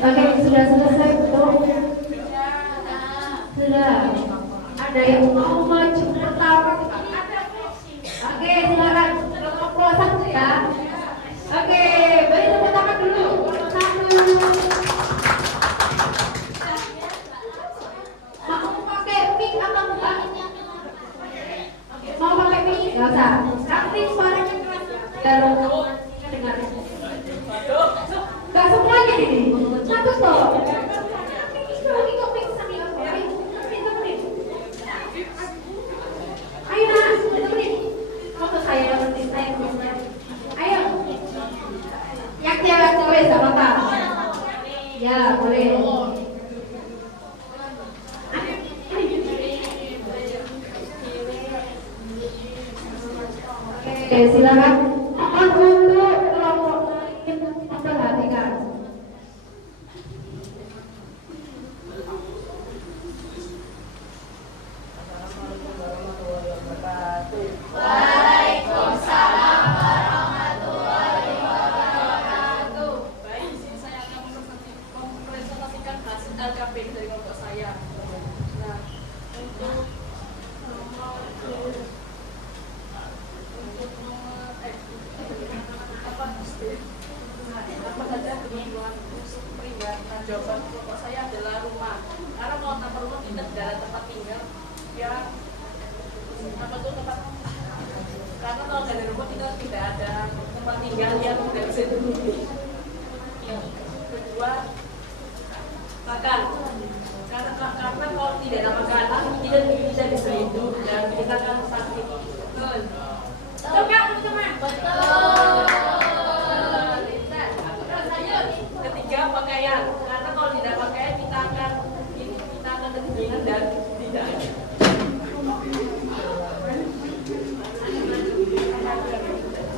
Oke, sudah selesai belum? Sudah. Ada yang mau maju pertama? Oke, silakan. Kelompok satu ya. Oke, beri tepuk tangan dulu. Satu. Mau pakai mic atau enggak? Mau pakai mic? Enggak usah. Tapi suaranya keras. Dan dengar. Enggak semuanya ini. Satu toh. Lagi kok mic sambil apa? Ayo nak, temenin. Foto saya temenin saya terusnya. Ayo. Yang cewek-cewek sama apa? Ya, boleh. Oke, silakan. Mohon untuk kelompok lain memperhatikan. Baik, saya akan mempresentasikan hasil LKP dari kelompok saya. Nah, untuk nomor apa saja kebutuhan pria? Nah, jawaban kelompok saya adalah rumah. Karena kalau tanpa rumah kita tidak ada tempat tinggal. Ya, apa tuh tempat? Karena kalau nggak ada rumah kita tidak ada tempat tinggal yang tidak bisa dihuni. Kedua, makan. Karena kalau tidak ada makanan kita tidak bisa hidup dan kita akan sakit. Betul. Ketiga, pakaian. Karena kalau tidak pakaian kita akan kedinginan dan tidak ada.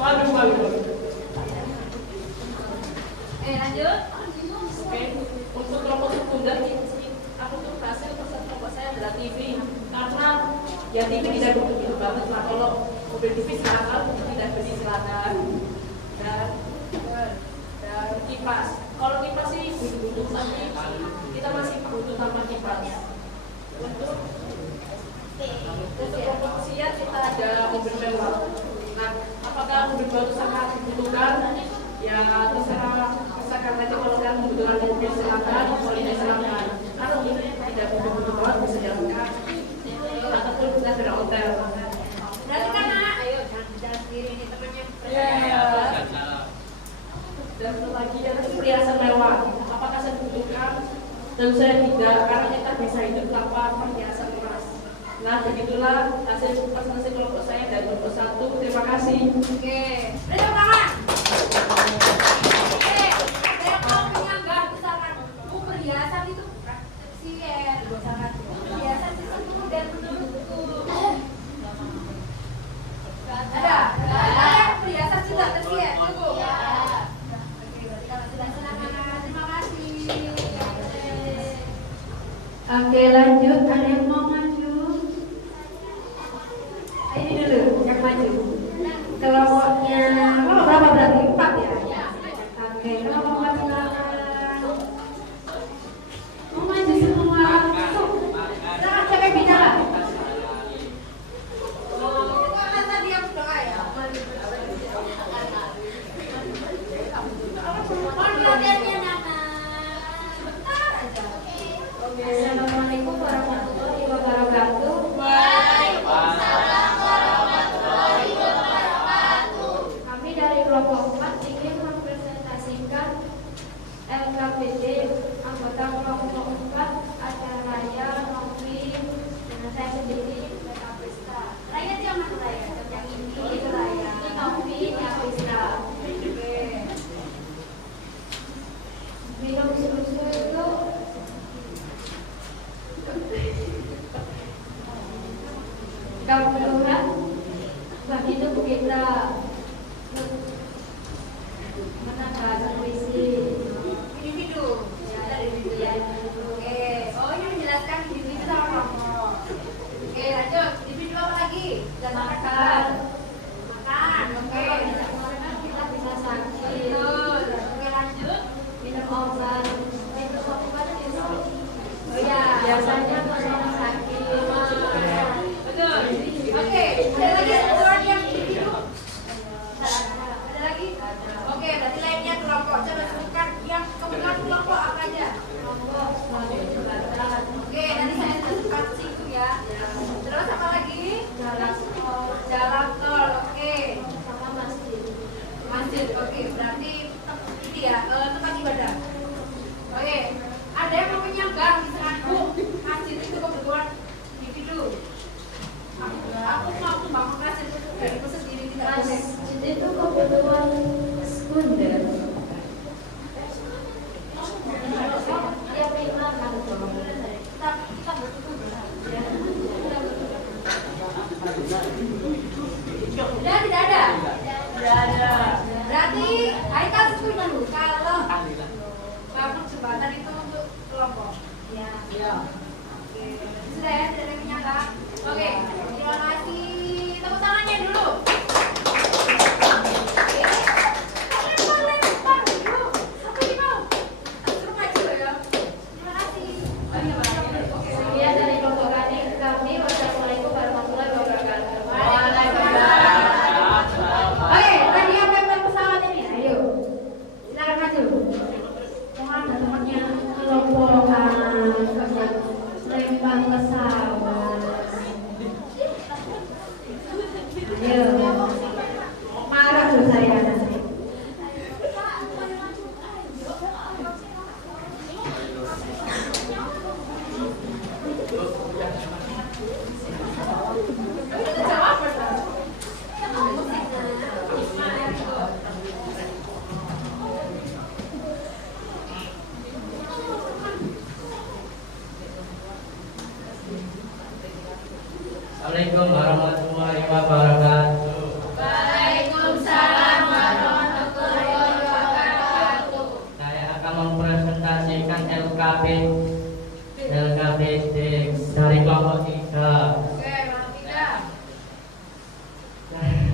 Malu. Lanjut. Oke, untuk kelompok sekunder aku tuh hasil pesan kelompok saya adalah TV karena ya TV tidak begitu banget lah kalau mobil TV sekarang kan tidak berisi silakan dan kipas. Kalau kipas sih butuh tapi kita masih butuh tanpa kipas. Untuk kelompok usia kita ada mobil mewah. Nah, apakah mobil baru sangat dibutuhkan? Ya terserah aja kalau kalian membutuhkan mobil silakan, kalau tidak silakan. Kalau tidak butuh banget bisa jalan kaki ataupun bisa sepeda hotel. Berarti kan ayo jalan sendiri nih temannya. Dan satu lagi adalah perhiasan mewah. Apakah saya butuhkan? Tentu saya tidak, karena kita bisa hidup tanpa perhiasan emas. Nah, begitulah hasil presentasi kelompok saya dari kelompok 1. Terima kasih. Oke. Tepuk tangan. Saya mau punya enggak misalkan perhiasan itu tersier, misalkan perhiasan itu dan menurutku ada perhiasan juga tersier cukup. Oke, berarti kalau sudah silakan. Terima kasih. Oke, lanjut. Ada yang mau maju? Ini dulu yang maju. Kelompoknya kelompok berapa berarti? 4 ya? Oke, kelompok 4 silakan. Mau maju semua? Silakan siapa yang bicara? Tadi yang doa ya. Mohon perhatiannya Nana. Sebentar aja. Assalamualaikum warahmatullahi wabarakatuh. Kami dari kelompok 4 ingin mempresentasikan LKPD anggota kelompok 4 acara raya ngopi dengan saya sendiri Raya Pesta. Raya itu yang mana Raya? Yang ini itu Raya. Ini ngopi yang Pesta. Oke. Minum susu itu kebetulan bagi tubuh kita menambah nutrisi individu ya dari individu Oke, berarti lainnya kelompok. Coba sebutkan yang kebetulan kelompok apa aja? Kelompok sebagai jembatan. Oke, nanti saya sebutkan situ ya. Terus apa lagi? Jalan tol. Jalan tol. Oke. Sama masjid. Masjid. Oke, berarti ini ya tempat ibadah. Oke, ada yang mau menyanggang di tengahku. Masjid itu kebetulan individu. Aku mau membangun masjid dariku sendiri tidak boleh. Masjid itu kebutuhan sekunder. Ya primer kan dong. Kita bertutur. Sudah tidak ada. Tidak ada. Berarti Haikal setuju dulu kalau bangun jembatan itu untuk kelompok. Ya. Ya. Oke. Sudah ya, tidak ada yang menyangka. Oke, terima kasih. Tepuk tangannya dulu. Oke. Lempar dulu. Satu ini mau. Suruh maju ya. Terima kasih. Oh iya, Pak. Oke. Sekian dari kelompok kami. Wassalamualaikum warahmatullahi wabarakatuh. Oke, tadi yang lempar pesawat ini, ayo. Silakan maju. Mau ada temannya kelompokan lempar pesawat. Ayo. Marah loh saya nanti. Itu jawaban. Assalamualaikum warahmatullahi wabarakatuh. Waalaikumsalam warahmatullahi wabarakatuh. Saya akan mempresentasikan LKPD dari kelompok 3. Oke, Bang Tika. Saya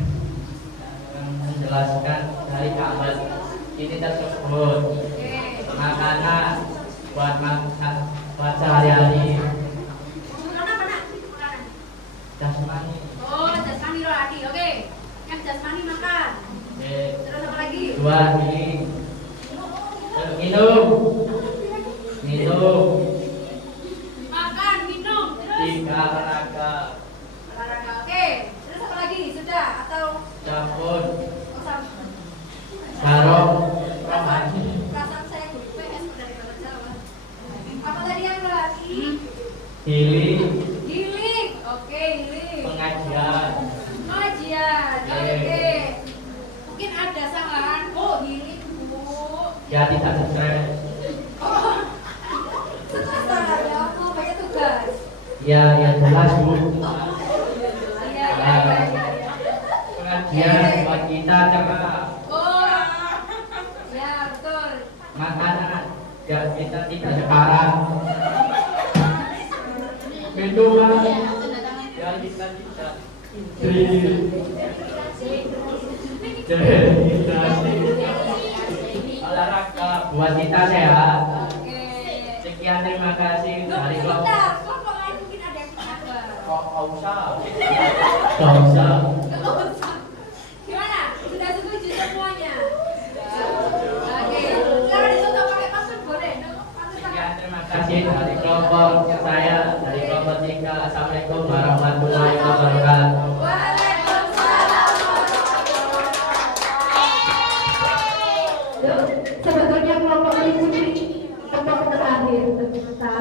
akan menjelaskan dari kamar ini tersebut Oke. makanan buat makan buat sehari-hari, Mana mana? Makanan. jasmani, Oh, jasmani rohani. Oke. Yang jasmani makan. Terus apa lagi? 2 minum, Makan, minum. Terus 3 olahraga, olahraga. Oke. Terus apa lagi? Sudah atau sabun, oh, sama? sarung, Perasaan saya guru PS dari Barat Jawa. Apa tadi yang rohani? healing, Healing. Oke, healing. pengajian. Pengajian. Oke. Mungkin ada salahan. Oh, healing, Bu. Ya tidak stres. Oh. Setelah salah ya, mau banyak tugas. Ya jelas Bu. Iya, iya. Pengajian buat kita cerah. Oh. Ya, betul. Makanan ya kita tidak sekarang. Minuman ya kita tidak. Dehidrasi. Olahraga buat kita sehat. Oke. Sekian terima kasih dari kelompok. Bentar, kelompok lain mungkin ada yang menambah. Kok usah? Gak usah. Gimana? Sudah setuju semuanya? Oke. Silakan ditutup pakai password boleh? Sekian terima kasih dari kelompok saya dari kelompok 3. Assalamualaikum warahmatullahi wabarakatuh. Waalaikumsalam warahmatullahi wabarakatuh. Duh, sebetulnya kelompok ini kelompok terakhir ternyata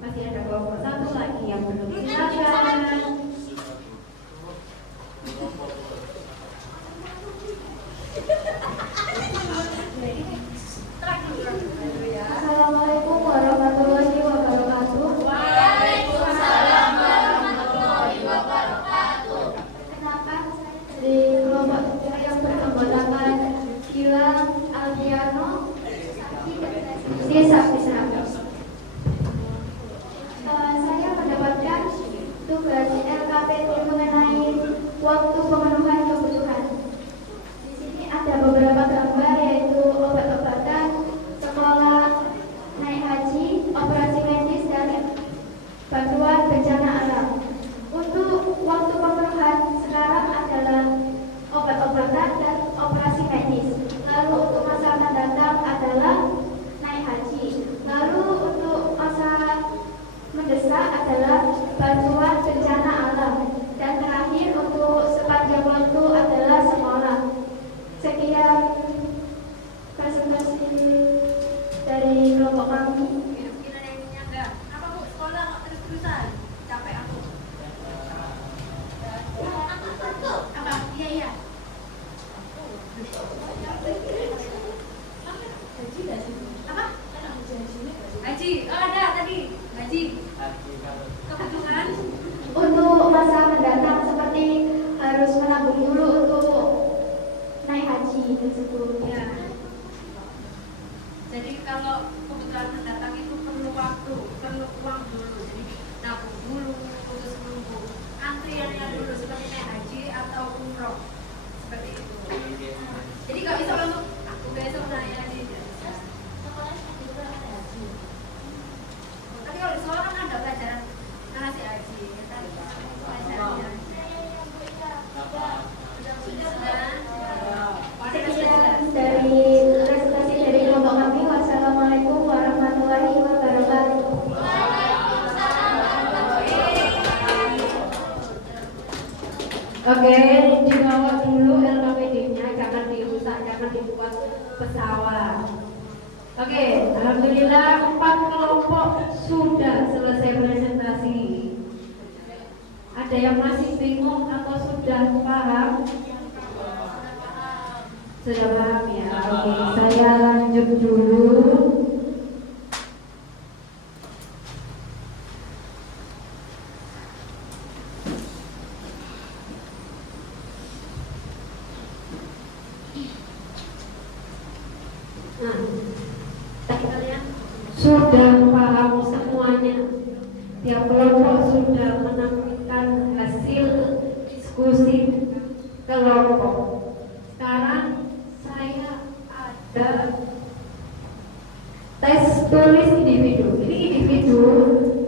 masih ada kelompok satu lagi yang belum silakan. Assalamualaikum warahmatullahi wabarakatuh. Waalaikumsalam warahmatullahi wabarakatuh. Kenalkan saya dari kelompok 3 yang beranggotakan Gilang, Aldiano, Desa Pisra. Saya mendapatkan tugas LKPD mengenai waktu pemenuhan kebutuhan. Di sini ada beberapa gambar yaitu obat-obatan, sekolah, naik haji, operasi medis, dan bantuan bencana alam. Untuk waktu pemenuhan sekarang adalah obat-obatan dan operasi medis. Haji, oh ada tadi haji. Kebutuhan Untuk masa mendatang seperti harus menabung dulu untuk naik haji tersebut. ya. Jadi kalau kebutuhan mendatang itu perlu waktu, perlu uang dulu. Jadi nabung dulu, terus menunggu antriannya dulu seperti naik haji atau umroh seperti itu. Jadi kalau bisa langsung aku besok naik haji. Tapi kalau di sekolah kan ada pelajaran ngasih haji, kan pelajarannya. Sekian dari presentasi dari kelompok kami. Wassalamualaikum warahmatullahi wabarakatuh. Oke, dibawa dulu LKPD-nya, jangan dirusak, jangan dibuat pesawat. Oke, alhamdulillah 4 kelompok sudah selesai presentasi. Ada yang masih bingung atau sudah paham? Sudah paham ya? Oke, saya lanjut dulu. Nah, tadi kalian sudah paham semuanya. Tiap kelompok sudah menampilkan hasil diskusi kelompok. Sekarang saya ada tes tulis individu. Ini individu,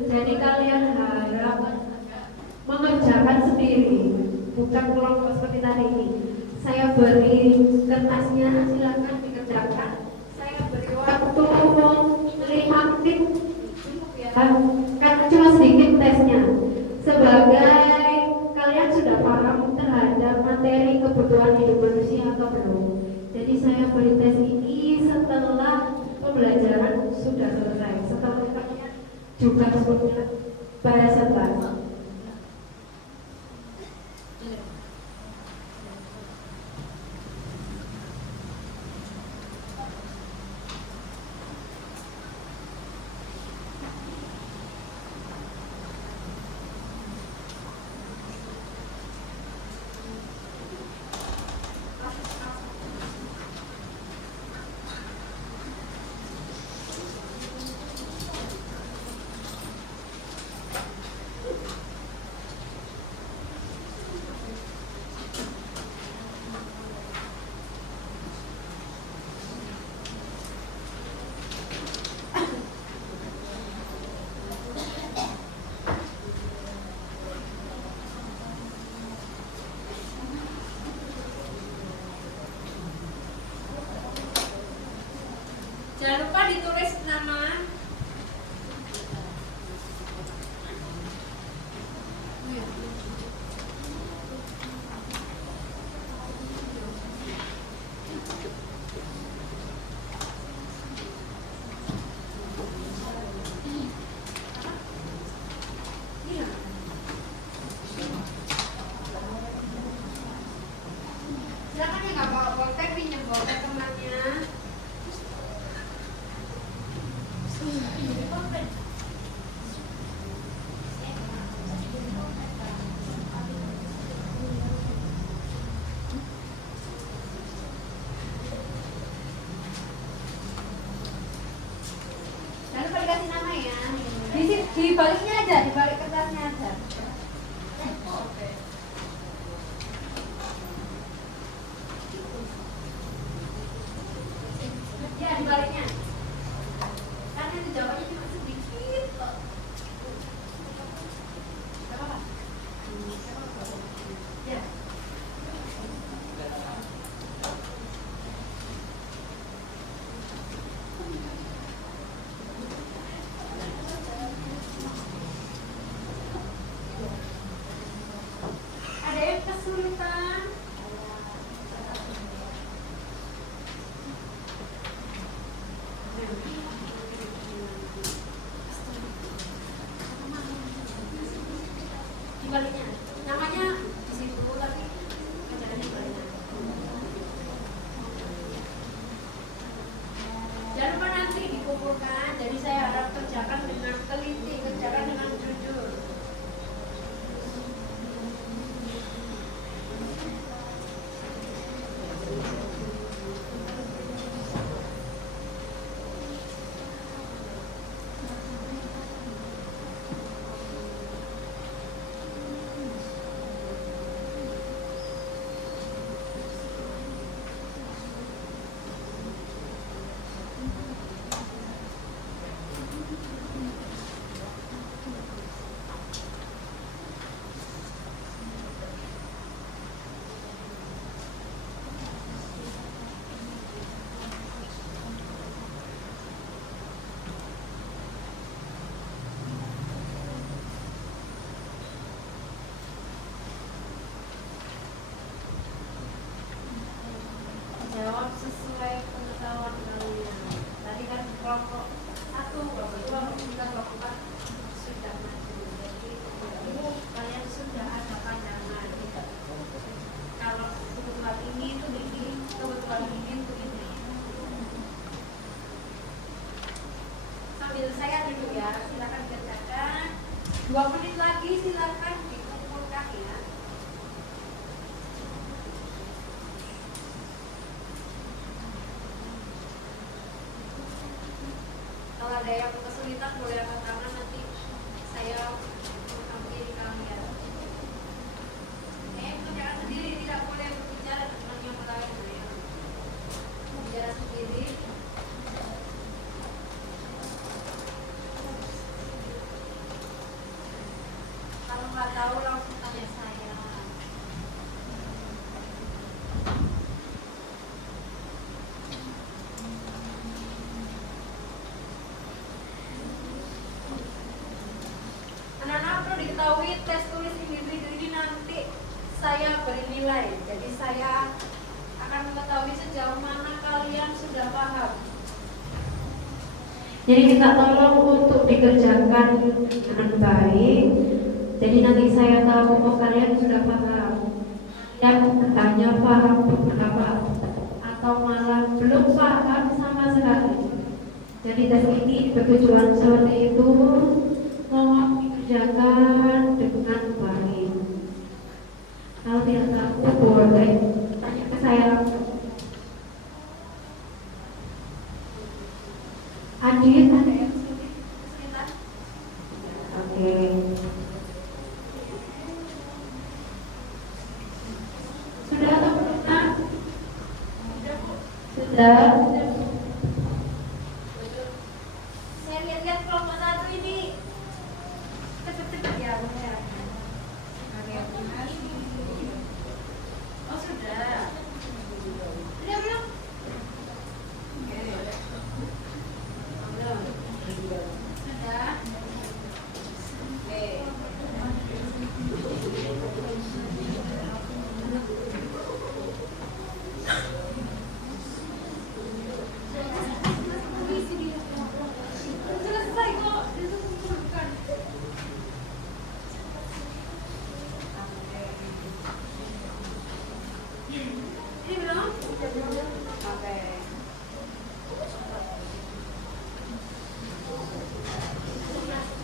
jadi kalian harap mengerjakan sendiri, bukan kelompok seperti tadi ini. Saya beri kertasnya, silakan dikerjakan. Saya beri waktu 5 menit, karena cuma sedikit tesnya. Sebagai kalian sudah paham terhadap materi kebutuhan hidup manusia atau belum? Jadi saya beri tes ini setelah pembelajaran sudah selesai, setelah kalian juga sudah presentasi. Jangan lupa ditulis nama. Silakan ya, nggak bawa bolpen, pinjam bolpen temannya. Jangan lupa dikasih nama ya. Di baliknya aja, di balik kertasnya aja. Ya, di baliknya. Karena itu jawabannya cuma sedikit kok. Gak apa-apa. Ya. dikumpulkan, jadi saya harap kerjakan dengan teliti, kerjakan dengan jujur. Jawab sesuai pengetahuan kalian. Tadi kan kelompok 1, kelompok 2, kelompok 3, kelompok 4 sudah maju. Jadi ini kalian sudah ada pandangan. Kalau kebetulan ini itu ini, kebetulan ini itu ini. Sambil saya dulu ya, silakan kerjakan. 2 menit lagi silakan dikumpulkan ya. Kalau ada yang kesulitan boleh angkat tangan, nanti saya ambil kalian. Kerjakan sendiri, tidak boleh berbicara dengan yang lain ya. Bicara sendiri. Kalau nggak tahu langsung tanya saya. Anak-anak perlu diketahui tes tulis individu ini nanti saya beri nilai. Jadi saya akan mengetahui sejauh mana kalian sudah paham. Jadi kita tolong untuk dikerjakan dengan baik. Jadi nanti saya tahu oh kalian sudah paham. Yang hanya paham beberapa atau malah belum paham sama sekali. Jadi tes ini bertujuan seperti itu. Tolong dikerjakan dengan baik. Kalau tidak tahu boleh tanya ke saya langsung. Adit, ada yang kesulitan? Oke. Sudah atau belum? Sudah. Saya lihat-lihat kelompok 1 ini cepet-cepet ya, ya. Oh sudah. Sudah belum? Sudah. Selesai kok, disempurnakan. Ini belum? Oke.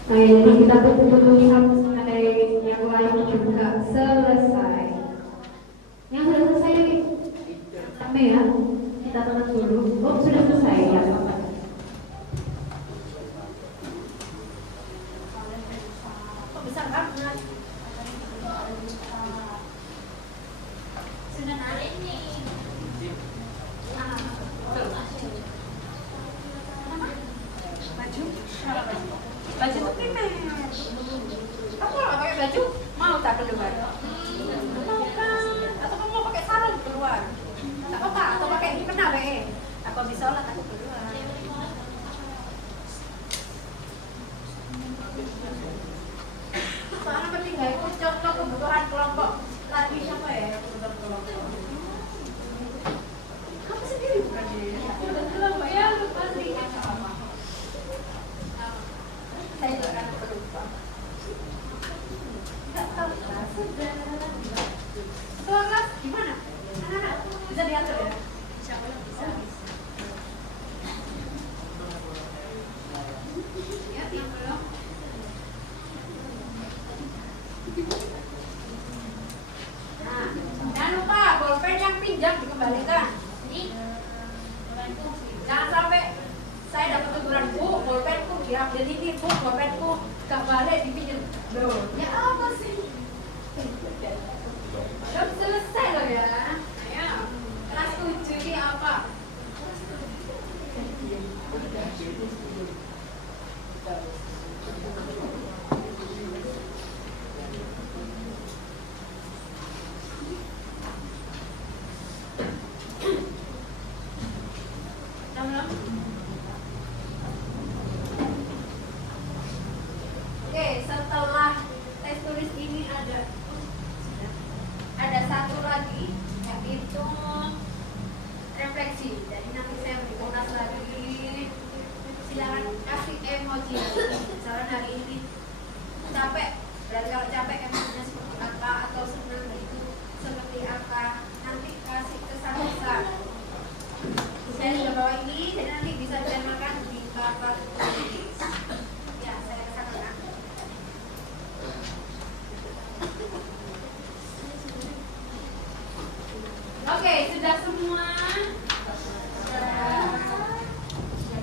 Nah, jadi kita betul-betul sampai yang lain juga selesai. Yang sudah selesai sampai ya. Kita teman dulu. Oh sudah selesai ya. Kok besar banget? Sudah narik nih. Baju primer. Kamu kalau nggak pakai baju mau tak keluar? Mau kan? Atau kamu mau pakai sarung keluar? Tak apa, atau pakai mukena be? Apa bisa lah aku keluar? Soalnya penting nggak ikut contoh kebutuhan kelompok lagi siapa ya yang kebutuhan kelompok? Kamu sendiri bukan dia? Kelompok ya lupa sedikit sama. Saya juga kan lupa. Nggak tahu lah, sudah. Kelas gimana? Anak-anak bisa diatur ya? Insya Allah bisa.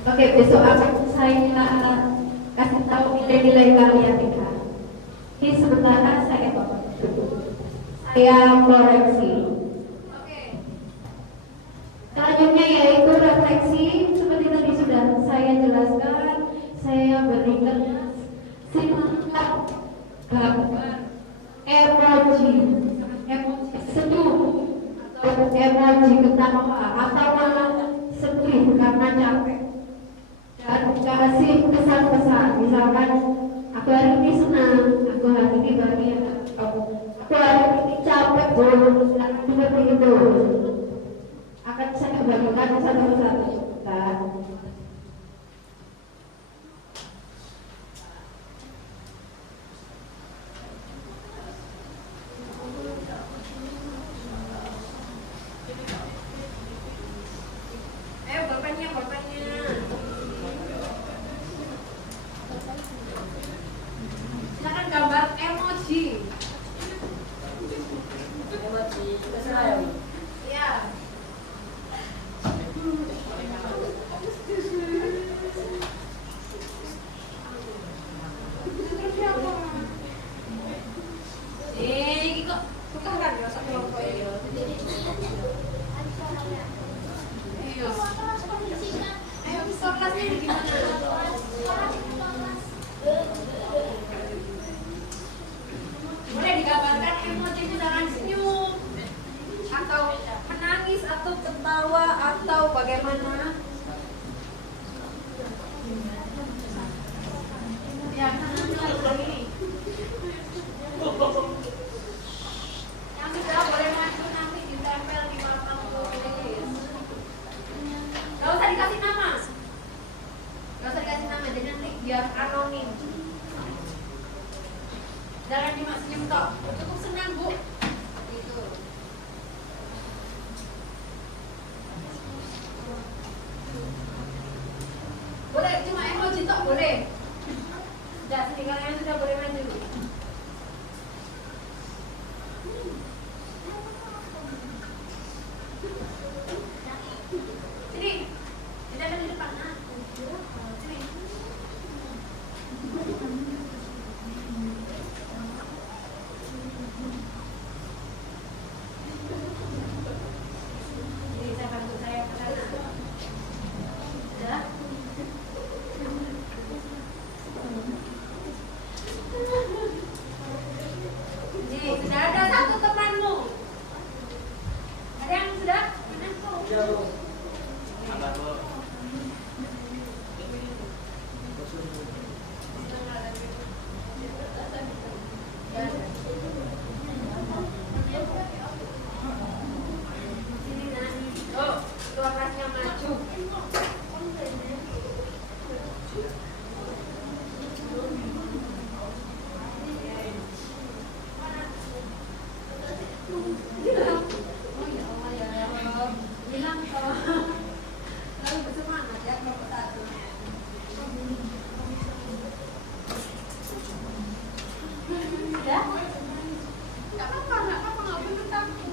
Oke, besok saya kasih tahu nilai-nilai kalian ya. Ini sementara saya koreksi. Oke. Selanjutnya yaitu refleksi. Seperti tadi sudah saya jelaskan, saya berikan singkat gambar emoji senyum atau emoji ketawa atau malah sedih karena capek, dan kasih pesan-pesan. Misalkan aku hari ini senang, aku hari ini bahagia, aku hari ini capek seperti itu akan saya bagikan satu-satu. Silakan gambar emoji. Iya. Kok tukang kan ya sak kelompok ya. Iya. Ayo bisa kelasnya gimana? Boleh digambarkan emoji misalkan senyum atau menangis atau tertawa atau bagaimana? Ya, ini. Yang sudah boleh maju nanti ditempel di papan tulis. Gak usah dikasih nama. Gak usah dikasih nama, jadi nanti biar anonim. Jangan cuma senyum tok, cukup senang Bu. Gitu. Boleh cuma emoji tok boleh. Sudah, sini kalian sudah boleh maju. Sini, tidak ada di depan. Nah. Sini. Jadi saya bantu saya ke sana. Sudah. Nih, sudah ada satu temanmu. Ada yang sudah? Oh, kelasnya maju. Oh ya Allah ya Allah. Bilang kalau selalu bersemangat ya kelompok satu. Ya? Nggak apa-apa, nggak perlu takut.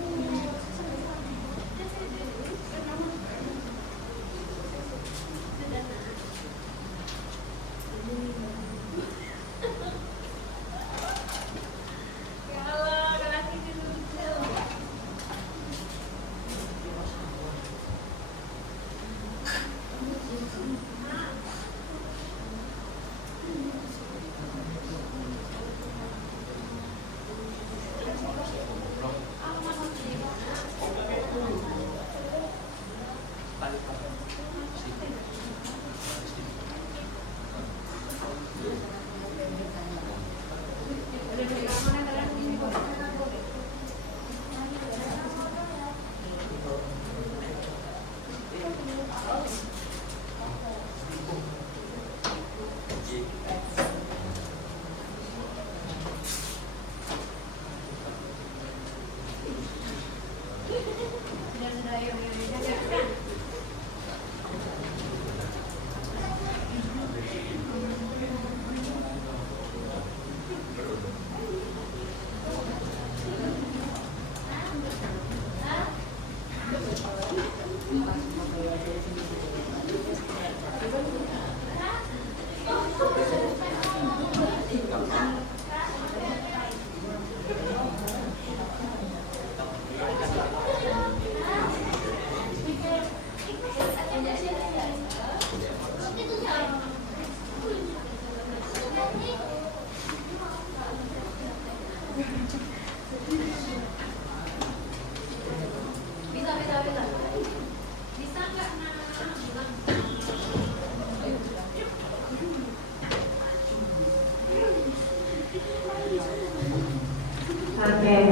Oke,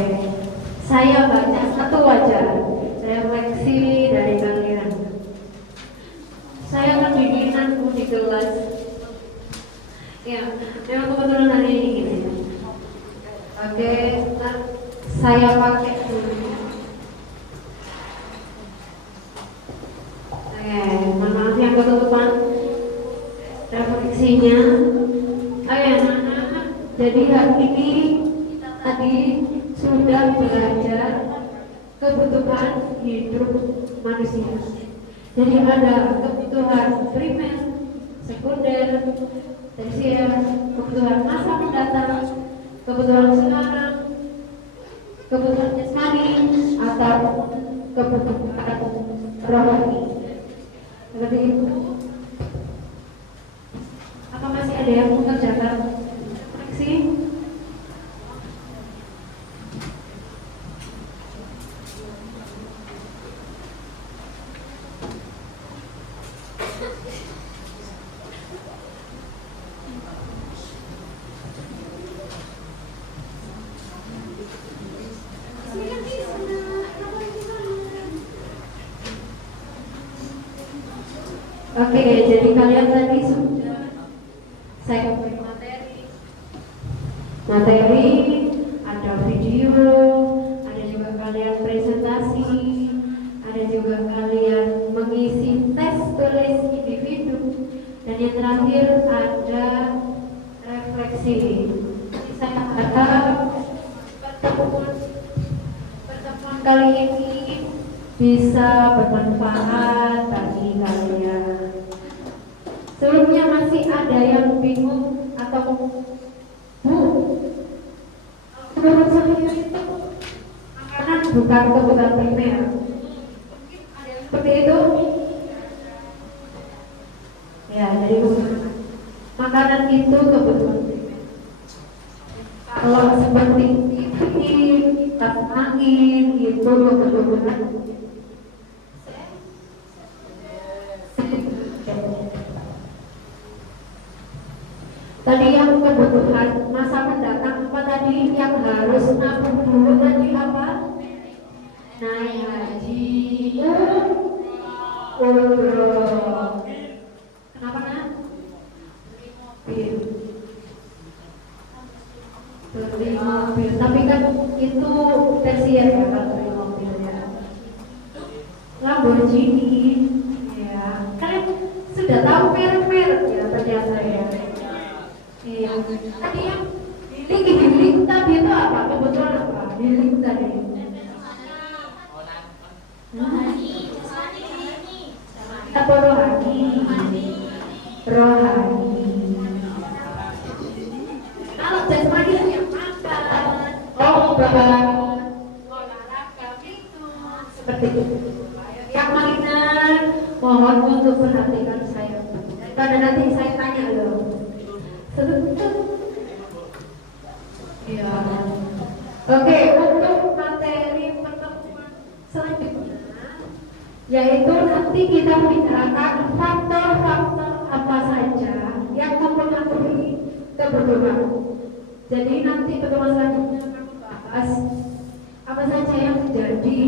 saya baca satu aja refleksi dari kalian. Saya kedinginan di kelas. Ya, memang kebetulan hari ini gini. Oke, saya pakai dulu. Oke, mohon maaf yang ketutupan refleksinya. Oke, anak-anak. Jadi hari ini tadi sudah belajar kebutuhan hidup manusia. Jadi ada kebutuhan primer, sekunder, tersier, kebutuhan masa mendatang, kebutuhan sekarang, kebutuhan jasmani atau kebutuhan rohani. Seperti itu. Apa masih ada yang mengerjakan refleksi? Oke, jadi kalian tadi sudah saya beri materi, ada video, ada juga kalian presentasi, ada juga kalian mengisi tes tulis individu, dan yang terakhir ada refleksi. Jadi saya harap pertemuan kali ini bisa bermanfaat bagi kalian. Sebelumnya masih ada yang bingung atau Bu, menurut saya itu makanan bukan kebutuhan primer. Mungkin ada yang seperti itu. Ya, jadi makanan itu kebutuhan primer. Kalau seperti ini, kipas angin itu kebutuhan. Tadi yang kebutuhan masa mendatang apa tadi yang harus nabung dulu tadi apa? Naik haji, umroh. Kenapa nak? Beli mobil. Tapi kan itu tersier ya kalau beli mobilnya. Lamborghini, ya. Kalian sudah tahu merek-merek ya ternyata ya. Iya. Tadi yang bilik tadi itu apa? Kebetulan apa? Bilik tadi. Apa rohani? Rohani. Kalau jasmani yang makan, obat, olahraga itu seperti itu. Yang mainan, mohon untuk perhatikan saya. Daripada nanti saya tanya loh. Ya. Oke, untuk materi pertemuan selanjutnya yaitu nanti kita bicarakan faktor-faktor apa saja yang mempengaruhi kebutuhan. Jadi nanti pertemuan selanjutnya akan membahas apa saja yang menjadi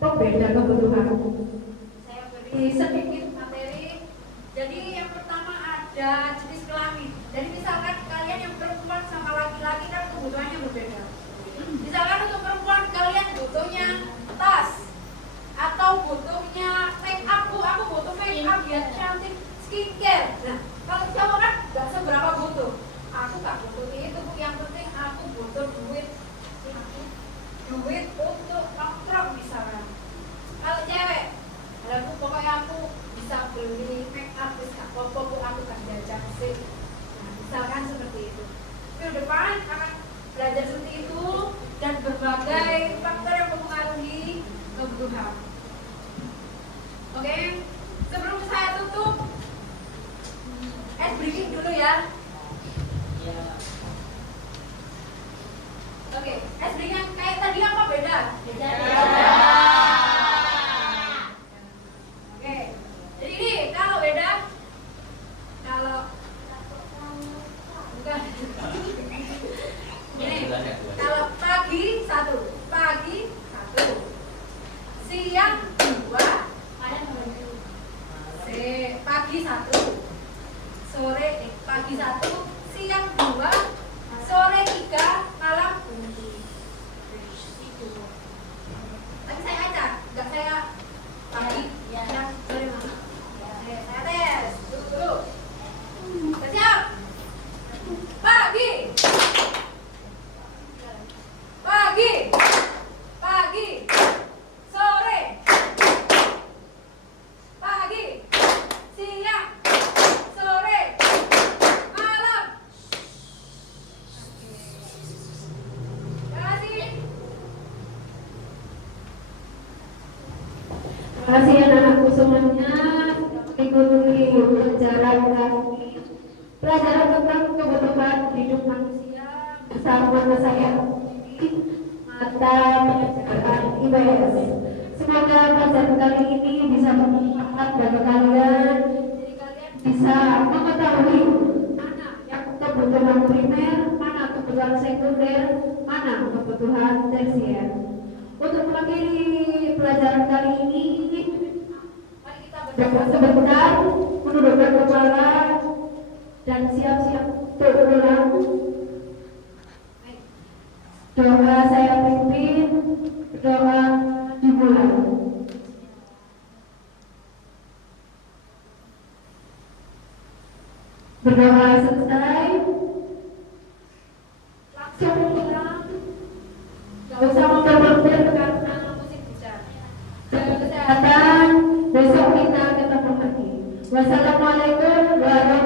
pembeda kebutuhan. Saya beri sedikit materi. Jadi yang pertama ada jenis kelamin. Jadi misalkan kalian yang perempuan sama laki-laki kan kebutuhannya berbeda. Misalkan untuk perempuan kalian butuhnya tas atau butuhnya make up, aku butuh make up biar cantik, skincare. Nah, kalau cowok kan nggak seberapa butuh. Aku nggak butuh itu, yang penting aku butuh duit untuk nongkrong misalnya. Kalau cewek, pokoknya aku bisa beli make up, bisa apa-apa aku kan jajan sih. Misalkan seperti itu. Minggu depan akan belajar seperti itu dan berbagai faktor yang mempengaruhi kebutuhan. Oke, sebelum saya tutup, briefing dulu ya. Oke, briefing yang kayak tadi apa beda? Beda. Oke, jadi ini kalau beda, kalau bukan ini kalau pagi pagi 1, pagi 1, siang 2, sore 3, malam 2. Tadi saya acak, enggak saya pagi, siang, sore, malam. Oke, saya tes. Dulu. Siap. Pagi. Pagi. Pagi. Sore. Pagi. Siang. Sore. Malam. Terima kasih. Terima kasih anak-anakku semuanya mengikuti pelajaran kami. Pelajaran tentang kebutuhan hidup manusia bersama saya mata pelajaran IPS. Semoga pelajaran kali ini bisa bermanfaat bagi kalian. Jadi kalian bisa mengetahui mana yang kebutuhan primer, mana kebutuhan sekunder, mana kebutuhan tersier. Untuk mengakhiri pelajaran kali ini, mari kita berdoa sebentar, menundukkan kepala dan siap-siap untuk pulang. Doa saya pimpin, doa dimulai. Berdoa selesai, langsung pulang. Gak usah mempermalukan karena musik bisa. Jaga kesehatan, besok kita ketemu lagi. Wassalamualaikum warahmatullahi wabarakatuh.